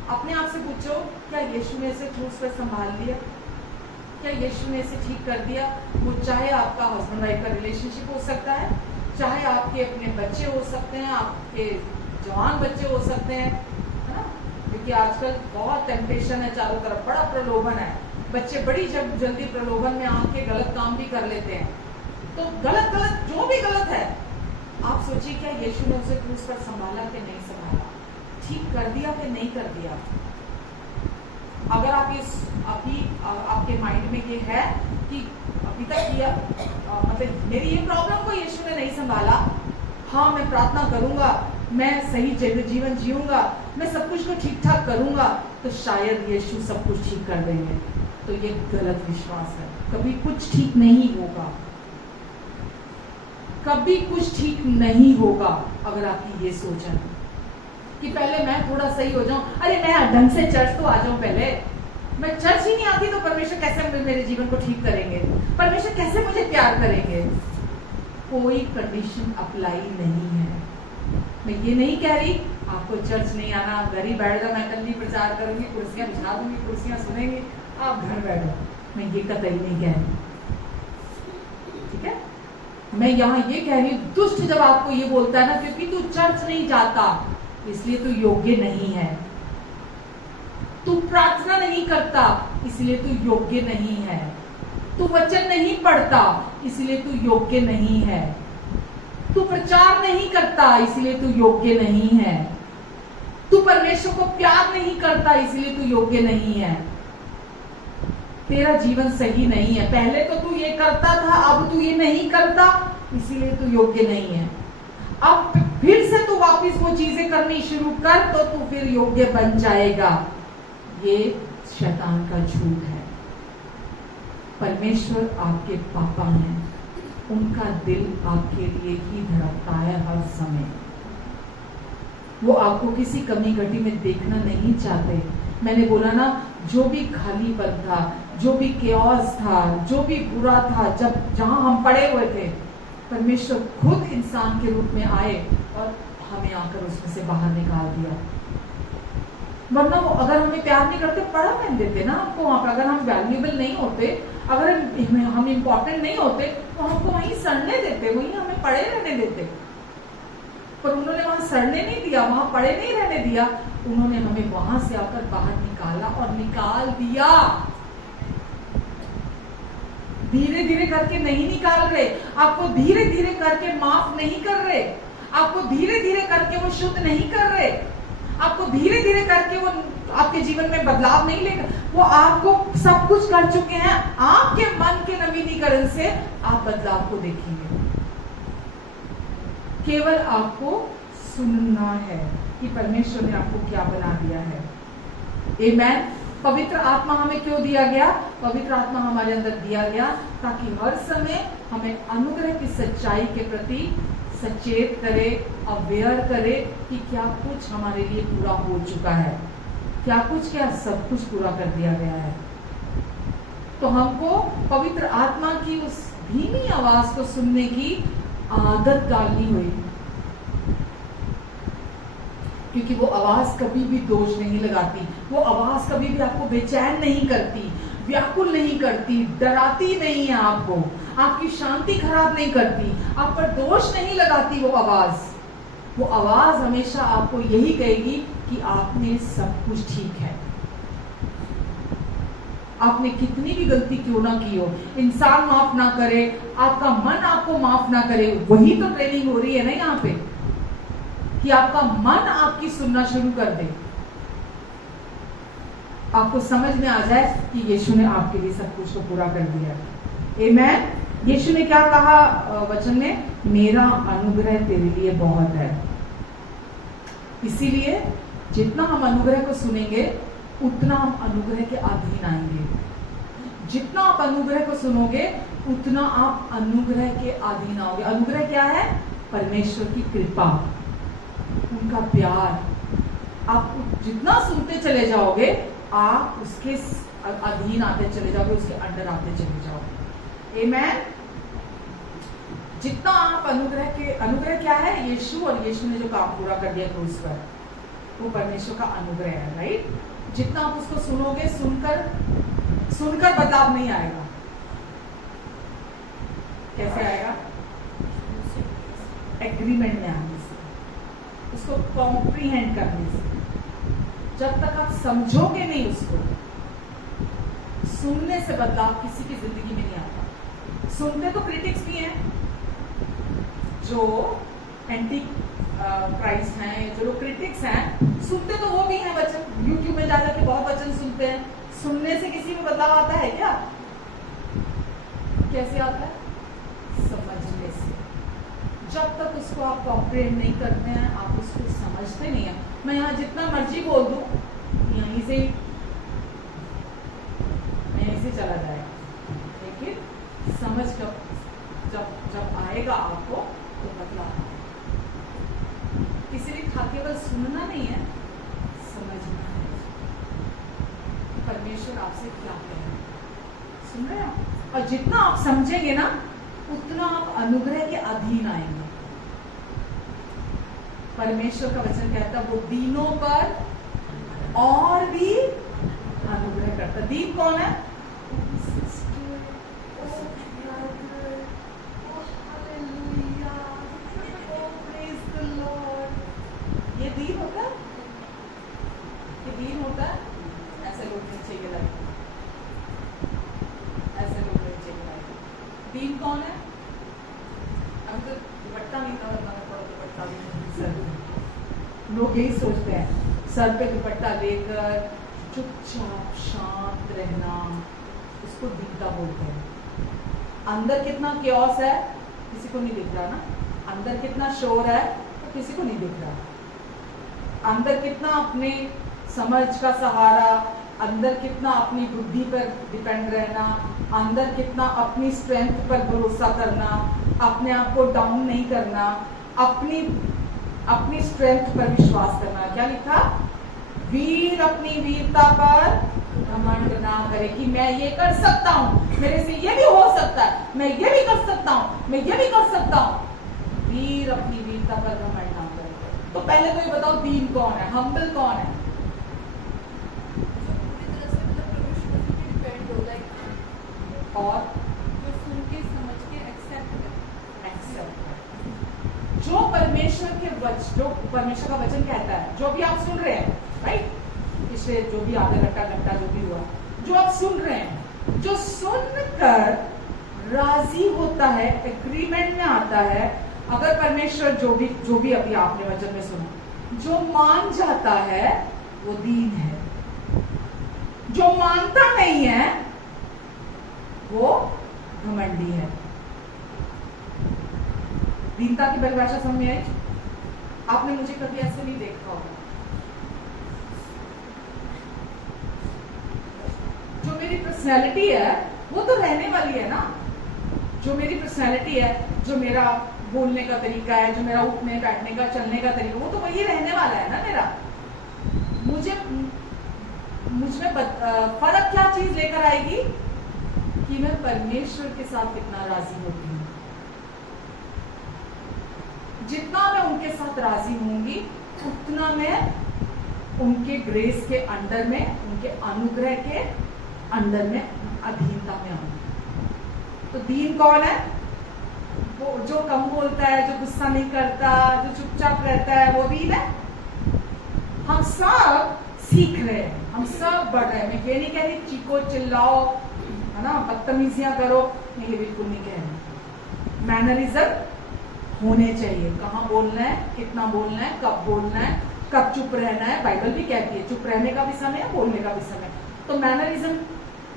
अपने आप से पूछो, क्या यीशु ने इसे क्रूस पर संभाल लिया? क्या यीशु ने इसे ठीक कर दिया? वो चाहे आपका हस्बैंड वाइफ का रिलेशनशिप हो सकता है, चाहे आपके अपने बच्चे हो सकते हैं, आपके जवान बच्चे हो सकते हैं, है ना, क्योंकि आजकल बहुत टेम्पटेशन है चारों तरफ, बड़ा प्रलोभन है। बच्चे बड़ी जल्दी प्रलोभन में आके गलत काम भी कर लेते हैं। तो गलत गलत जो भी गलत है, आप सोचिए क्या यीशु ने उसे क्रूस पर संभाला कि नहीं संभाला, ठीक कर दिया कि नहीं कर दिया। अगर आप इस अभी आपके माइंड में ये है कि अभी तक ये मतलब मेरी ये प्रॉब्लम को यीशु ने नहीं संभाला, हाँ मैं प्रार्थना करूंगा, मैं सही जीवन जीऊंगा, मैं सब कुछ को ठीक ठाक करूंगा, तो शायद यीशु सब कुछ ठीक कर देंगे। तो ये गलत विश्वास है। कभी कुछ ठीक नहीं होगा, कभी कुछ ठीक नहीं होगा अगर आपकी ये सोच है कि पहले मैं थोड़ा सही हो जाऊं, अरे मैं ढंग से चर्च तो आ जाऊं, पहले मैं चर्च ही नहीं आती तो परमेश्वर कैसे मेरे जीवन को ठीक करेंगे, परमेश्वर कैसे मुझे प्यार करेंगे। कोई कंडीशन अप्लाई नहीं है। मैं ये नहीं कह रही आपको चर्च नहीं आना, आप घर ही बैठ जाओ, मैं कल ही प्रचार करूंगी, कुर्सियां बिछा दूंगी, कुर्सियां सुनेंगे, आप घर बैठो, मैं ये कतई नहीं कह रही, ठीक है। मैं यहाँ ये कह रही हूँ, दुष्ट जब आपको ये बोलता है ना, क्योंकि तू चर्च नहीं जाता इसलिए तू योग्य नहीं है, तू प्रार्थना नहीं करता इसलिए तू योग्य नहीं है, तू वचन नहीं पढ़ता इसलिए तू योग्य नहीं है, तू प्रचार नहीं करता इसलिए तू योग्य नहीं है, तू परमेश्वर को प्यार नहीं करता इसलिए तू योग्य नहीं है, तेरा जीवन सही नहीं है, पहले तो तू ये करता था अब तू ये नहीं करता इसीलिए तू योग्य नहीं है, अब फिर से तू वापस वो चीजें करनी शुरू कर तो तू फिर योग्य बन जाएगा। ये शैतान का झूठ है। परमेश्वर आपके पापा हैं, उनका दिल आपके लिए ही धड़कता है हर समय। वो आपको किसी कमी घटी में देखना नहीं चाहते। मैंने बोला ना, जो भी खालीपन था, जो भी केओस था, जो भी बुरा था, जब जहां हम पड़े हुए थे, परमेश्वर खुद इंसान के रूप में आए और हमें आकर उसमें से बाहर निकाल दिया। वरना वो अगर हमें प्यार नहीं करते पढ़ा नहीं देते ना हमको वहां पर। अगर हम वैल्यूएबल नहीं होते, अगर हम इम्पोर्टेंट नहीं होते तो हमको वहीं सड़ने देते, वहीं हमें पड़े रहने देते। पर उन्होंने वहां सड़ने नहीं दिया, वहां पड़े नहीं रहने दिया, उन्होंने हमें वहां से आकर बाहर निकाला और निकाल दिया। धीरे धीरे करके नहीं निकाल रहे, आपको धीरे धीरे करके माफ नहीं कर रहे, आपको धीरे धीरे करके वो शुद्ध नहीं कर रहे, आपको धीरे धीरे करके वो आपके जीवन में बदलाव नहीं लेकर, वो आपको सब कुछ कर चुके हैं। आपके मन के नवीनीकरण से आप बदलाव को देखेंगे। केवल आपको सुनना है कि परमेश्वर ने आपको क्या बना दिया है। आमेन। पवित्र आत्मा हमें क्यों दिया गया? पवित्र आत्मा हमारे अंदर दिया गया ताकि हर समय हमें अनुग्रह की सच्चाई के प्रति सचेत करे, अवेयर करे कि क्या कुछ हमारे लिए पूरा हो चुका है, क्या कुछ, क्या सब कुछ पूरा कर दिया गया है। तो हमको पवित्र आत्मा की उस धीमी आवाज को सुनने की आदत डालनी हुई, क्योंकि वो आवाज कभी भी दोष नहीं लगाती, वो आवाज कभी भी आपको बेचैन नहीं करती, व्याकुल नहीं करती, डराती नहीं है आपको, आपकी शांति खराब नहीं करती, आप पर दोष नहीं लगाती। वो आवाज हमेशा आपको यही कहेगी कि आपने सब कुछ ठीक है। आपने कितनी भी गलती क्यों ना की हो, इंसान माफ ना करे, आपका मन आपको माफ ना करे, वही तो ट्रेनिंग हो रही है ना यहाँ पे, कि आपका मन आपकी सुनना शुरू कर दे, आपको समझ में आ जाए कि यीशु ने आपके लिए सब कुछ को पूरा कर दिया। आमेन। यीशु ने क्या कहा वचन में? मेरा अनुग्रह तेरे लिए बहुत है। इसीलिए जितना हम अनुग्रह को सुनेंगे उतना हम अनुग्रह के अधीन आएंगे। जितना आप अनुग्रह को सुनोगे उतना आप अनुग्रह के अधीन आओगे। अनुग्रह क्या है? परमेश्वर की कृपा, उनका प्यार। आप जितना सुनते चले जाओगे आप उसके अधीन आते चले जाओगे, उसके अंडर आते चले जाओगे। आमेन। जितना आप अनुग्रह क्या है? यीशु, और यीशु ने जो काम पूरा कर दिया क्रूस पर, वो परमेश्वर का अनुग्रह है, राइट। जितना आप उसको सुनोगे, सुनकर बदलाव नहीं आएगा। कैसे आएगा? एग्रीमेंट में आने से, उसको कॉम्प्रीहेंड करने से। जब तक आप समझोगे नहीं उसको, सुनने से बदलाव किसी की जिंदगी में नहीं आता। सुनते तो क्रिटिक्स भी हैं, जो एंटी क्राइस्ट हैं, जो लोग क्रिटिक्स हैं, सुनते तो वो भी हैं वचन। यूट्यूब में जा जाके बहुत वचन सुनते हैं। सुनने से किसी में बदलाव आता है क्या? कैसे आता है? समझने से। जब तक उसको आप कॉम्प्रिहेंड नहीं करते हैं, आप उसको समझते नहीं है। मैं यहाँ जितना मर्जी बोल दूं, यहीं से चला जाएगा, लेकिन समझ जब आएगा आपको तो बदलाव आएगा। इसीलिए केवल सुनना नहीं है, समझना है। परमेश्वर आपसे क्या कह रहे हैं, सुन रहे हैं? और जितना आप समझेंगे ना, उतना आप अनुग्रह के अधीन आएंगे। परमेश्वर का वचन कहता है वो दीनों पर और भी अनुग्रह करता। दीन कौन है? ये दीन होता है, ये दीन होता है। ऐसे लोग नीचे गिराए, ऐसे लोग नीचे गिराए। दीन कौन है? अब तो दुपट्टा नहीं था, बनाना पड़ा दुपट्टा भी सर। लोग यही सोचते हैं, सर पे दुपट्टा लेकर चुपचाप शांत रहना, उसको दीनता बोलते हैं। अंदर कितना क्योस है किसी को नहीं दिख रहा ना, अंदर कितना शोर है तो किसी को नहीं दिख रहा, अंदर कितना अपने समझ का सहारा, अंदर कितना अपनी बुद्धि पर डिपेंड रहना, अंदर कितना अपनी स्ट्रेंथ पर भरोसा करना, अपने आप को डाउन नहीं करना, अपनी स्ट्रेंथ पर विश्वास करना। क्या लिखा? वीर अपनी वीरता पर घमंड ना करे कि मैं ये कर सकता हूँ, मेरे से ये भी हो सकता है, मैं ये भी कर सकता हूँ, मैं ये भी कर सकता हूँ। वीर अपनी वीरता पर घमंड ना करे। तो पहले तो ये बताओ, दीन कौन है? हम्बल कौन है? और जो सुन के समझ के एक्सेप्ट जो परमेश्वर का वचन कहता है, जो भी आप सुन रहे हैं, राइट, पिछले जो भी आधा घंटा जो भी हुआ, जो आप सुन रहे हैं, जो सुनकर राजी होता है, एग्रीमेंट में आता है। अगर परमेश्वर जो भी अभी आपने वचन में सुना, जो मान जाता है वो दीन है, जो मानता नहीं है वो घमंडी है। दीनता की परिभाषा समझ में आई? आपने मुझे कभी ऐसे नहीं देखा होगा। जो मेरी पर्सनैलिटी है वो तो रहने वाली है ना, जो मेरी पर्सनैलिटी है, जो मेरा बोलने का तरीका है, जो मेरा उठने बैठने का चलने का तरीका, वो तो वही रहने वाला है ना मेरा। मुझमें फर्क क्या चीज लेकर आएगी कि मैं परमेश्वर के साथ कितना राजी होती हूँ। जितना मैं उनके साथ राजी होंगी, उतना मैं उनके ग्रेस के अंडर में, उनके अनुग्रह के अंडर में, अधीनता में आऊंगी। तो दीन कौन है? वो जो कम बोलता है, जो गुस्सा नहीं करता, जो चुपचाप रहता है, वो दीन है। हम सब सीख रहे हैं, हम सब बढ़ रहे हैं। मैं ये नहीं कह रही चीखो चिल्लाओ, है ना, बदतमीजियां करो, मैं ये बिल्कुल नहीं कह रही। मैनरिज्म होने चाहिए, कहाँ बोलना है, कितना बोलना है, कब बोलना है, कब चुप रहना है। बाइबल भी कहती है चुप रहने का भी समय है, बोलने का भी समय। तो मैनरिज्म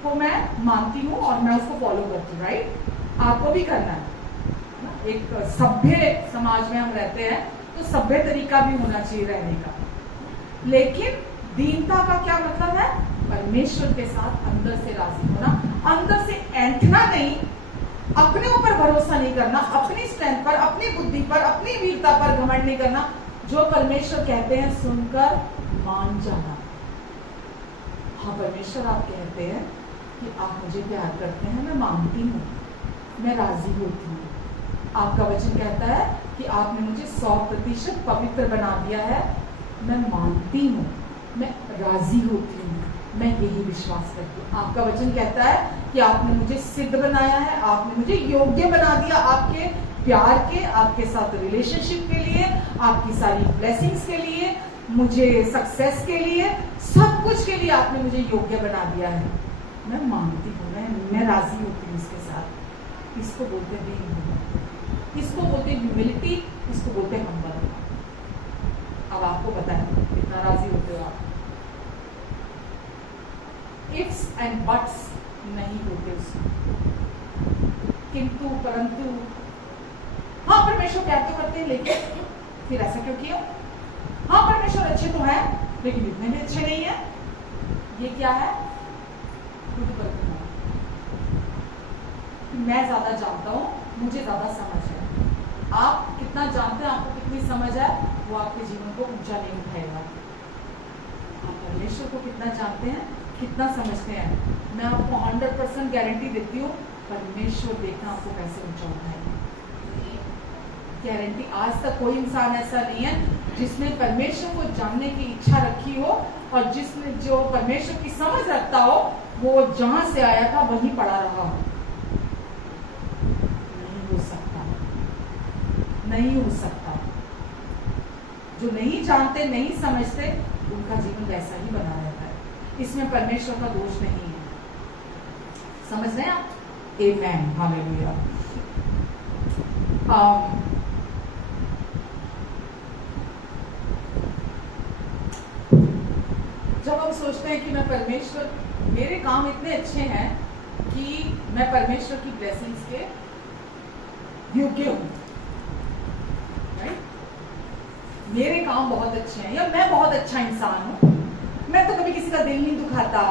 को मैं मानती हूँ और मैं उसको फॉलो करती हूँ, राइट। आपको भी करना है। एक सभ्य समाज में हम रहते हैं तो सभ्य तरीका भी होना चाहिए रहने का। लेकिन दीनता का क्या मतलब है? परमेश्वर के साथ अंदर से राजी होना, अंदर से ऐंठना नहीं, अपने ऊपर भरोसा नहीं करना, अपनी स्ट्रेंथ पर, अपनी बुद्धि पर, अपनी वीरता पर घमंड नहीं करना। जो परमेश्वर कहते हैं सुनकर मान जाना। हाँ, परमेश्वर आप कहते हैं कि आप मुझे प्यार करते हैं, मैं मानती हूँ, मैं राजी होती हूँ। आपका वचन कहता है कि आपने मुझे 100% पवित्र बना दिया है, मैं मानती हूँ, मैं राजी होती हूँ, मैं यही विश्वास करती हूँ। आपका वचन कहता है कि आपने मुझे सिद्ध बनाया है, आपने मुझे योग्य बना दिया आपके प्यार के, आपके साथ रिलेशनशिप के लिए, आपकी सारी ब्लेसिंग्स के लिए, मुझे सक्सेस के लिए, सब कुछ के लिए आपने मुझे योग्य बना दिया है। मैं मानती हूँ, मैं राजी होती हूँ इसके साथ। इसको बोलते हैं इसको बोलते हैं ह्यूमिलिटी, इसको बोलते हैं हम्बल। अब आपको पता है कितना राजी होते हो आप। इफ्स एंड बट्स नहीं होते उसमें, किंतु परंतु। हाँ परमेश्वर प्यार तो करते हैं, लेकिन फिर ऐसा क्यों किया? हाँ परमेश्वर अच्छे तो है, लेकिन इतने भी अच्छे नहीं है। ये क्या है? खुद पर मैं ज्यादा जानता हूँ, मुझे ज्यादा समझ है। आप कितना जानते हैं, आपको कितनी समझ है, वो आपके जीवन को ऊंचा नहीं उठाएगा। आप परमेश्वर को कितना जानते हैं, कितना समझते हैं, मैं आपको 100% गारंटी देती हूँ, परमेश्वर देखना आपको कैसे ऊंचा उठाएगा। गारंटी। आज तक कोई इंसान ऐसा नहीं है जिसने परमेश्वर को जानने की इच्छा रखी हो और जिसने जो परमेश्वर की समझ रखता हो, वो जहां से आया था वहीं पड़ा रहा हो। नहीं हो सकता, नहीं हो सकता। जो नहीं जानते, नहीं समझते, उनका जीवन वैसा ही बना रहता है। इसमें परमेश्वर का दोष नहीं है। समझ रहे हैं आप? आमेन, हालेलुया। जब हम सोचते हैं कि मैं परमेश्वर, मेरे काम इतने अच्छे हैं कि मैं परमेश्वर की ब्लेसिंग्स के योग्य हूं, राइट? मेरे काम बहुत अच्छे हैं, या मैं बहुत अच्छा इंसान हूं, मैं तो कभी किसी का दिल नहीं दुखाता,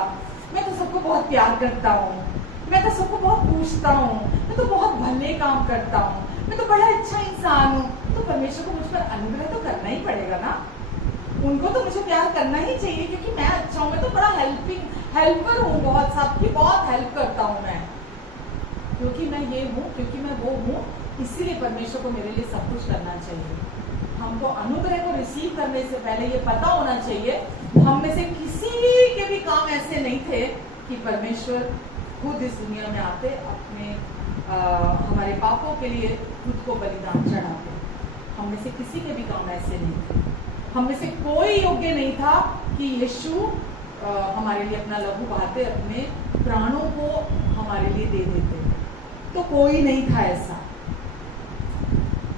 मैं तो सबको बहुत प्यार करता हूँ, मैं तो सबको बहुत पूछता हूँ, मैं तो बहुत भले काम करता हूँ, मैं तो बड़ा अच्छा इंसान हूँ। तो परमेश्वर को मुझ पर अनुग्रह तो करना ही पड़ेगा ना। उनको तो मुझे प्यार करना ही चाहिए, क्योंकि मैं अच्छा हूँ, मैं तो बड़ा हेल्पर हूँ, बहुत सबकी बहुत हेल्प करता हूँ मैं, क्योंकि मैं ये हूँ, क्योंकि मैं वो हूँ, इसीलिए परमेश्वर को मेरे लिए सब कुछ करना चाहिए। हमको अनुग्रह को रिसीव करने से पहले ये पता होना चाहिए, हम में से किसी के भी काम ऐसे नहीं थे कि परमेश्वर खुद इस दुनिया में आते, अपने हमारे पापों के लिए खुद को बलिदान चढ़ाते। हम में से किसी के भी काम ऐसे नहीं थे। हम में से कोई योग्य नहीं था कि यीशु हमारे लिए अपना लहू बहाते, अपने प्राणों को हमारे लिए दे देते, तो कोई नहीं था ऐसा।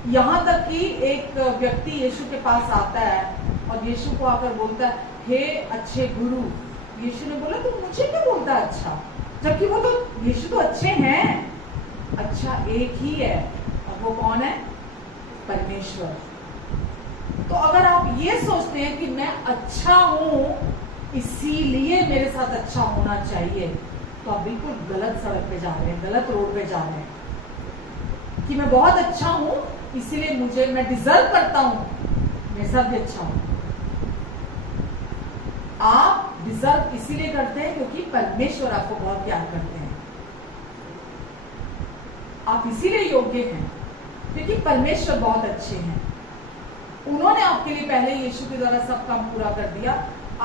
यहाँ तक कि एक व्यक्ति यीशु के पास आता है और यीशु को आकर बोलता है, हे अच्छे गुरु। यीशु ने बोला, तू मुझे क्यों बोलता है अच्छा, जबकि वो तो यीशु तो अच्छे हैं। अच्छा एक ही है, और वो कौन है? परमेश्वर। तो अगर आप ये सोचते हैं कि मैं अच्छा हूं इसीलिए मेरे साथ अच्छा होना चाहिए, तो आप बिल्कुल गलत सड़क पे जा रहे हैं, गलत रोड पे जा रहे हैं। कि मैं बहुत अच्छा हूं इसीलिए मैं डिजर्व करता हूं मेरे साथ भी अच्छा हो। आप डिजर्व इसीलिए करते हैं क्योंकि परमेश्वर आपको बहुत प्यार करते हैं। आप इसीलिए योग्य हैं क्योंकि परमेश्वर बहुत अच्छे हैं। उन्होंने आपके लिए पहले यीशु के द्वारा सब काम पूरा कर दिया।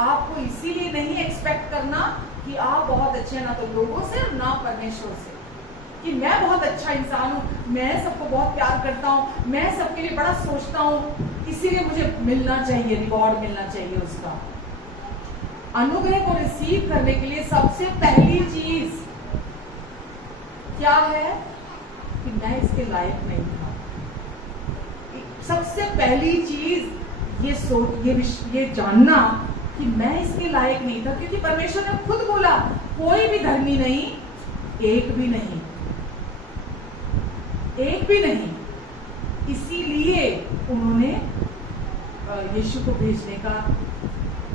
आपको इसीलिए नहीं एक्सपेक्ट करना कि आप बहुत अच्छे हैं, ना तो लोगों से ना परमेश्वर से, कि मैं बहुत अच्छा इंसान हूँ, मैं सबको बहुत प्यार करता हूँ, मैं सबके लिए बड़ा सोचता हूँ, इसीलिए मुझे मिलना चाहिए, रिवॉर्ड मिलना चाहिए उसका। अनुग्रह को रिसीव करने के लिए सबसे पहली चीज क्या है कि मैं इसके लायक नहीं था। सबसे पहली चीज ये जानना कि मैं इसके लायक नहीं था, क्योंकि परमेश्वर ने खुद बोला कोई भी धर्मी नहीं, एक भी नहीं, एक भी नहीं। इसीलिए उन्होंने यीशु को भेजने का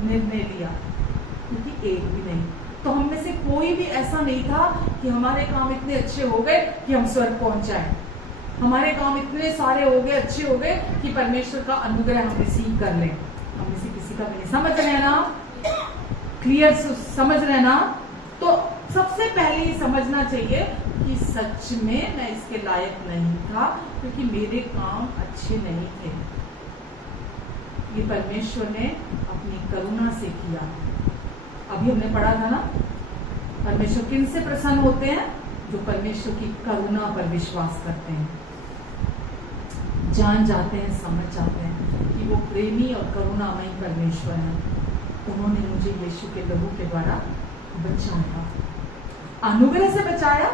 निर्णय लिया, क्योंकि एक भी नहीं। तो हम में से कोई भी ऐसा नहीं था कि हमारे काम इतने अच्छे हो गए कि हम स्वर्ग पहुंच जाएं। हमारे काम इतने सारे हो गए, अच्छे हो गए कि परमेश्वर का अनुग्रह हम रिसीव कर लें। हम में से किसी का भी नहीं। समझ रहे हैं ना? क्लियर समझ रहे हैं ना? तो सबसे पहले ये समझना चाहिए कि सच में मैं इसके लायक नहीं था, क्योंकि मेरे काम अच्छे नहीं थे। ये परमेश्वर ने अपनी करुणा से किया। अभी हमने पढ़ा था ना, परमेश्वर किन से प्रसन्न होते हैं? जो परमेश्वर की करुणा पर विश्वास करते हैं, जान जाते हैं, समझ जाते हैं कि वो प्रेमी और करुणामयी परमेश्वर है। उन्होंने मुझे यीशु के लहू के द्वारा बचाया, अनुग्रह से बचाया।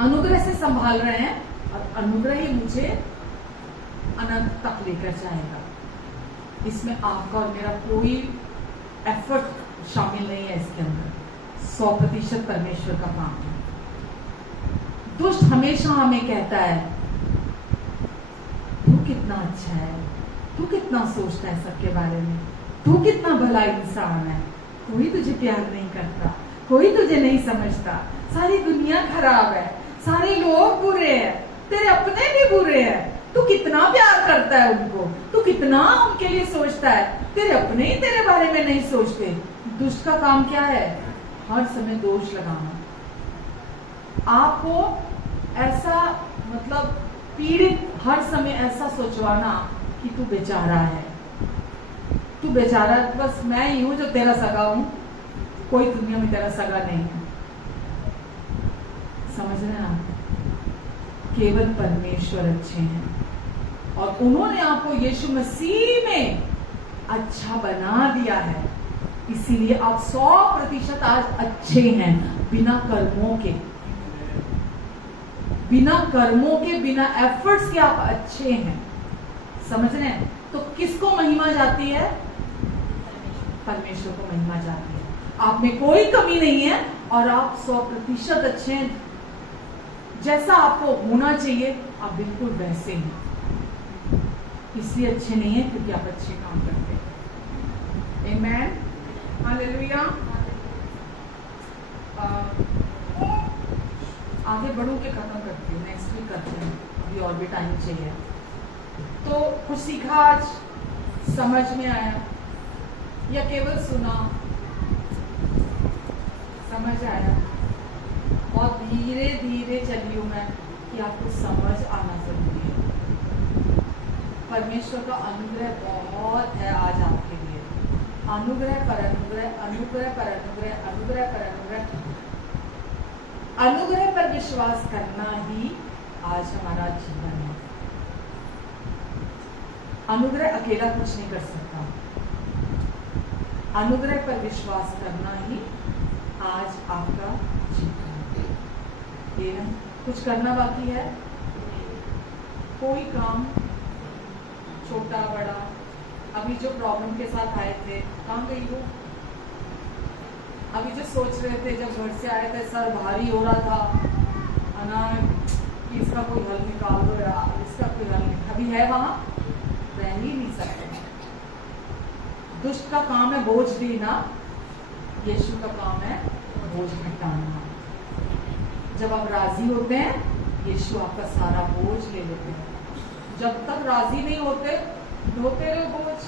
अनुग्रह से संभाल रहे हैं और अनुग्रह ही मुझे अनंत तक लेकर जाएगा। इसमें आपका और मेरा कोई एफर्ट शामिल नहीं है। इसके अंदर 100% परमेश्वर का काम है। दुष्ट हमेशा हमें कहता है तू कितना अच्छा है, तू कितना सोचता है सबके बारे में, तू कितना भला इंसान है, कोई तुझे प्यार नहीं करता, कोई तुझे नहीं समझता, सारी दुनिया खराब है, सारे लोग बुरे हैं, तेरे अपने भी बुरे हैं, तू कितना प्यार करता है उनको, तू कितना उनके लिए सोचता है, तेरे अपने ही तेरे बारे में नहीं सोचते। दुष्ट का काम क्या है? हर समय दोष लगाना, आपको ऐसा मतलब पीड़ित हर समय ऐसा सोचवाना कि तू बेचारा है, तू बेचारा, बस मैं ही हूं जो तेरा सगा हूं, कोई दुनिया में तेरा सगा नहीं है। समझ रहे हैं आप? केवल परमेश्वर अच्छे हैं और उन्होंने आपको यीशु मसीह में अच्छा बना दिया है, इसीलिए आप 100% आज अच्छे हैं, बिना कर्मों के, बिना एफर्ट्स के आप अच्छे हैं। समझ रहे हैं? तो किसको महिमा जाती है? परमेश्वर को महिमा जाती है। आप में कोई कमी नहीं है और आप 100% अच्छे हैं। जैसा आपको होना चाहिए आप बिल्कुल वैसे हैं। इसलिए अच्छे नहीं है क्योंकि आप अच्छे काम करते हैं। आमेन, हालेलुया। आगे बढ़ो के खत्म करती हूँ, नेक्स्ट वीक करते हैं, अभी और भी टाइम चाहिए। तो कुछ सीखा आज, समझ में आया या केवल सुना? समझ आया? बहुत धीरे धीरे चली हूं मैं कि आपको समझ आना जरूरी है। परमेश्वर का अनुग्रह बहुत है आज आपके लिए। अनुग्रह पर अनुग्रह, अनुग्रह पर अनुग्रह, अनुग्रह पर अनुग्रह। अनुग्रह पर विश्वास करना ही आज हमारा जीवन है। अनुग्रह अकेला कुछ नहीं कर सकता, अनुग्रह पर विश्वास करना ही आज आपका जीवन है। कुछ करना बाकी है? कोई काम छोटा बड़ा? अभी जो प्रॉब्लम के साथ आए थे, कहाँ गई वो? अभी जो सोच रहे थे, जब घर से आए थे, सर भारी हो रहा था, अना इसका कोई हल निकाल दो यार, इसका कोई हल नहीं, अभी है वहां, रह ही नहीं सकते। दुष्ट का काम है बोझ देना, यीशु का काम है बोझ हटाना। जब आप राजी होते हैं, यीशु आपका सारा बोझ ले लेते हैं। जब तक राजी नहीं होते, ढोते रहो बोझ,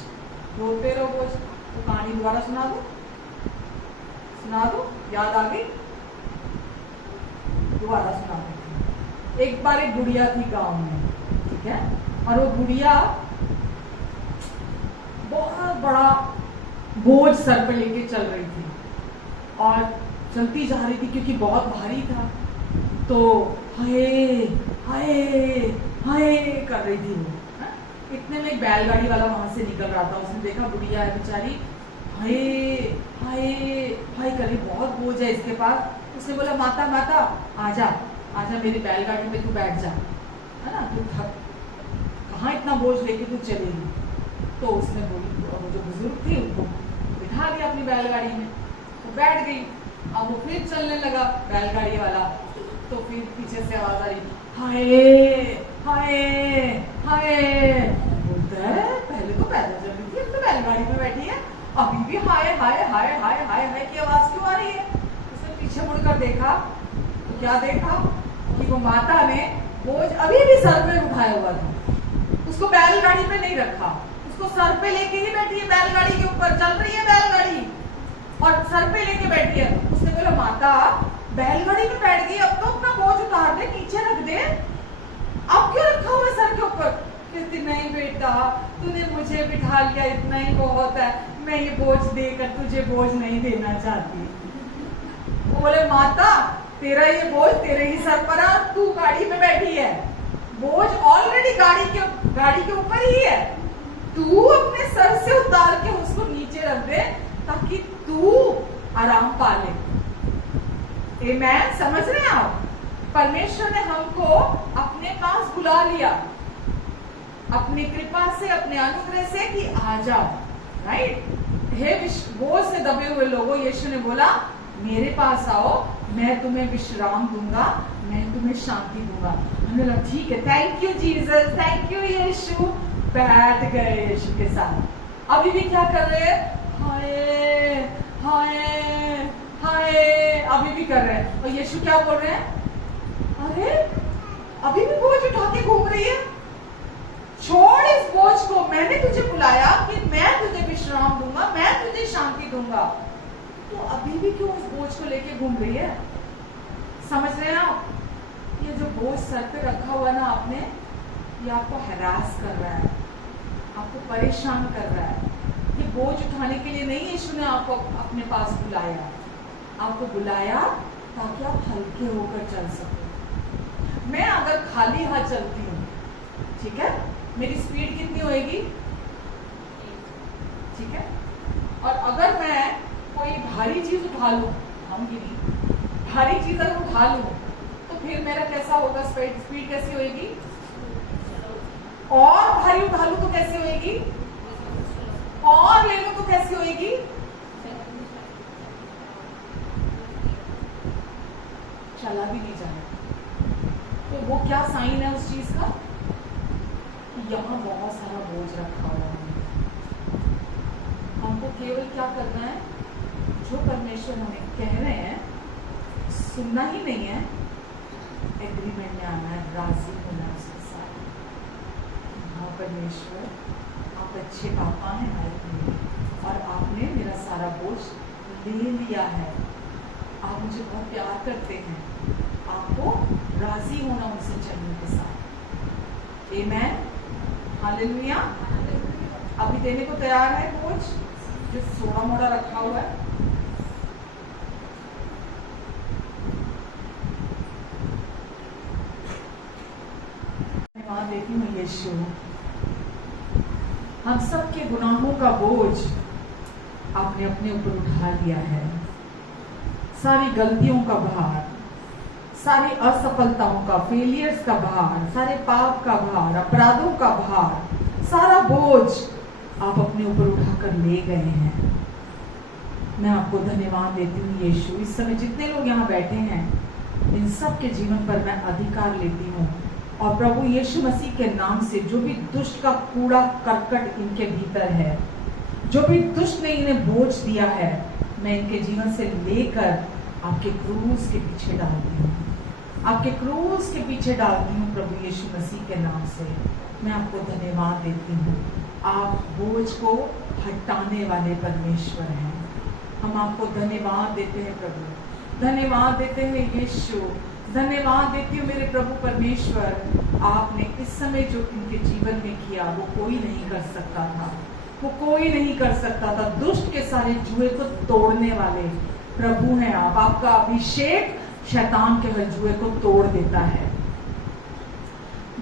ढोते रहो बोझ। तो कहानी दोबारा सुना दो, सुना दो, याद आ गई? दोबारा सुना दो। एक बार एक गुड़िया थी गांव में, ठीक है, और वो गुड़िया बहुत बड़ा बोझ सर पे लेके चल रही थी और चलती जा रही थी क्योंकि बहुत भारी था। तो हाय हाय हाय कर रही थी वो। इतने में एक बैलगाड़ी वाला वहां से निकल रहा था, उसने देखा गुड़िया है बेचारी, हाय हाय हाय कर रही, बहुत बोझ है इसके पास। उसने बोला माता माता आजा आजा मेरी बैलगाड़ी में तू बैठ जा, है ना, तू थक, कहाँ इतना बोझ लेके तू चलेगी। तो उसने बोली, वो जो बुजुर्ग थी उनको बिठा दिया अपनी बैलगाड़ी में, वो बैठ गई। अब वो फिर चलने लगा बैलगाड़ी वाला, तो फिर पीछे से आवाज आ रही, हाय हाय हाय। बोलता है पहले तो पैदल चल रही थी, अब तो बैलगाड़ी में बैठी है, अभी भी हाय हाय हाय हाय हाय हाय की आवाज क्यों आ रही है। उसने पीछे मुड़कर देखा तो क्या देखा कि वो माता ने बोझ अभी भी सर पे उठाया हुआ था, उसको बैलगाड़ी पे नहीं रखा, उसको सर पे लेके ही बैठी है, बैलगाड़ी के ऊपर चल रही है बैलगाड़ी और सर पे लेके बैठी है। उसने बोला माता बैलगाड़ी में बैठ गई, अब तो अपना बोझ उतार दे, नीचे रख दे, अब क्यों रखा हुआ है सर के ऊपर। कहती नहीं बेटा, तूने मुझे बिठा लिया, इतना ही बहुत है, मैं ये बोझ देकर तुझे बोझ नहीं देना चाहती। वो बोले माता तेरा ये बोझ तेरे ही सर पर है, तू गाड़ी में बैठी है, बोझ ऑलरेडी गाड़ी के ऊपर ही है, तू अपने सर से उतार के उसको नीचे रख दे ताकि तू आराम पा ले। आमेन, समझ रहे हैं आप? परमेश्वर ने हमको अपने पास बुला लिया अपनी कृपा से, अपने अनुग्रह से कि आ जाओ, राइट। हे बोझ से दबे हुए लोगों, यीशु ने बोला मेरे पास आओ, मैं तुम्हें विश्राम दूंगा, मैं तुम्हें शांति दूंगा। हमने लगा ठीक है, thank you Jesus, thank you यीशु। बैठ गए यीशु के साथ। अभी भी क्या कर रहे हैं? हाय हाय हाय, अभी भी कर रहे हैं। और यीशु क्या बोल रहे हैं? अरे अभी भी बोझ उठा के घूम रही है, छोड़ इस बोझ को। मैंने तुझे बुलाया कि मैं तुझे विश्राम दूंगा, मैं तुझे शांति दूंगा, तो अभी भी क्यों उस बोझ को लेके घूम रही है? समझ रहे हैं आप? ये जो बोझ सर पे रखा हुआ ना आपने, ये आपको हैरास कर रहा है, आपको परेशान कर रहा है। ये बोझ उठाने के लिए नहीं यीशु ने आपको अपने पास बुलाया, आपको बुलाया ताकि आप हल्के होकर चल सको। मैं अगर खाली हाथ चलती हूँ, ठीक है, मेरी स्पीड कितनी होएगी? ठीक है। और अगर मैं कोई भारी चीज उठा लूं, उठाऊंगी नहीं, भारी चीज अगर उठा लूं तो फिर मेरा कैसा होगा? स्पीड कैसी होएगी? और भारी उठा लूं तो कैसी होएगी? और ले लूं तो कैसी होएगी? चला भी नहीं जाएगा। तो वो क्या साइन है उस चीज का? यहाँ बहुत सारा बोझ रखा हुआ है। हमको केवल क्या करना है? जो परमेश्वर हमें कह रहे हैं सुनना ही नहीं है, एग्रीमेंट में आना है, राजी होना है उसके साथ। हाँ परमेश्वर, आप अच्छे पापा हैं हमारे लिए, और आपने मेरा सारा बोझ ले लिया है। आप मुझे बहुत प्यार करते हैं, आपको राजी होना उनसे चलने के साथ। आमेन, हालेलुया। अभी देने को तैयार है बोझ जो सोड़ा मोड़ा रखा हुआ है? धन्यवाद देती हूँ यीशु, हम सबके गुनाहों का बोझ आपने अपने ऊपर उठा लिया है। सारी गलतियों का भार, सारी असफलताओं का, फेलियर्स का भार, सारे पाप का भार, अपराधों का भार, सारा बोझ आप अपने ऊपर उठाकर ले गए हैं। मैं आपको धन्यवाद देती हूँ यीशु। इस समय जितने लोग यहाँ बैठे हैं, इन सब के जीवन पर मैं अधिकार लेती हूँ, और प्रभु यीशु मसीह के नाम से जो भी दुष्ट का कूड़ा करकट इनके भीतर है, जो भी दुष्ट ने इन्हें बोझ दिया है, मैं इनके जीवन से लेकर आपके क्रूस के पीछे डालती हूँ, आपके क्रूस के पीछे डालती हूँ प्रभु यीशु मसीह के नाम से। मैं आपको धन्यवाद देती हूँ, आप बोझ को हटाने वाले परमेश्वर हैं। हम आपको धन्यवाद देते हैं प्रभु, धन्यवाद देते हैं यीशु, धन्यवाद देती हूँ मेरे प्रभु परमेश्वर। आपने इस समय जो इनके जीवन में किया वो कोई नहीं कर सकता था, वो कोई नहीं कर सकता था। दुष्ट के सारे जुए को तोड़ने वाले प्रभु हैं आप। आपका अभिषेक शैतान के हर जुए को तोड़ देता है।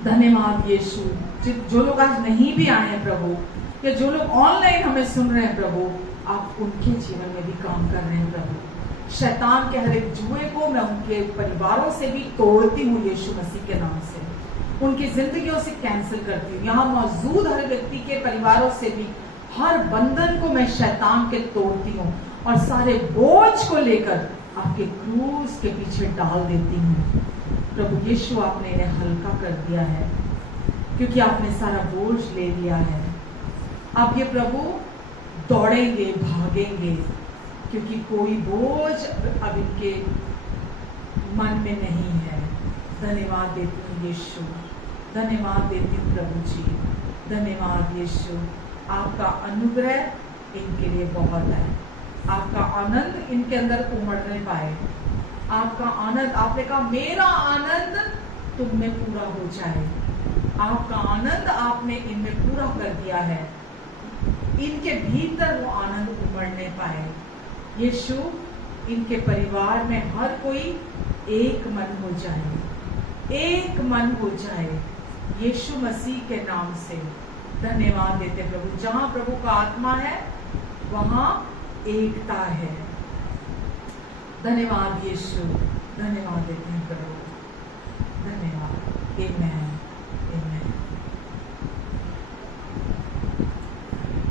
धन्यवाद यीशु। जो लोग आज नहीं भी आए हैं प्रभु, या जो लोग ऑनलाइन हमें सुन रहे हैं प्रभु, आप उनके जीवन में भी काम कर रहे हैं प्रभु। शैतान के हर एक जुए को मैं उनके परिवारों से भी तोड़ती हूँ यीशु मसीह के नाम से, उनकी जिंदगियों से कैंसिल करती हूँ। यहाँ मौजूद हर व्यक्ति के परिवारों से भी हर बंधन को मैं शैतान के तोड़ती हूँ, और सारे बोझ को लेकर आपके क्रूस के पीछे डाल देती हूँ। प्रभु यीशु, आपने इन्हें हल्का कर दिया है, क्योंकि आपने सारा बोझ ले लिया है। अब ये प्रभु दौड़ेंगे, भागेंगे, क्योंकि कोई बोझ अब इनके मन में नहीं है। धन्यवाद देती हूँ यीशु, धन्यवाद देती हूँ प्रभु जी, धन्यवाद यीशु। आपका अनुग्रह इनके लिए बहुत है, आपका आनंद इनके अंदर उमड़ने पाए, आपका आनंद, आपने कहा मेरा आनंद तुम में पूरा हो जाए। आपका आनंद आपने इनमें पूरा कर दिया है, इनके भीतर वो आनंद उमड़ने पाए। यीशु, इनके परिवार में हर कोई एक मन हो जाए, एक मन हो जाए यीशु मसीह के नाम से। धन्यवाद देते प्रभु, जहां प्रभु का आत्मा है वहां एकता है। धन्यवाद यीशु, धन्यवाद देते हैं प्रभु। Amen.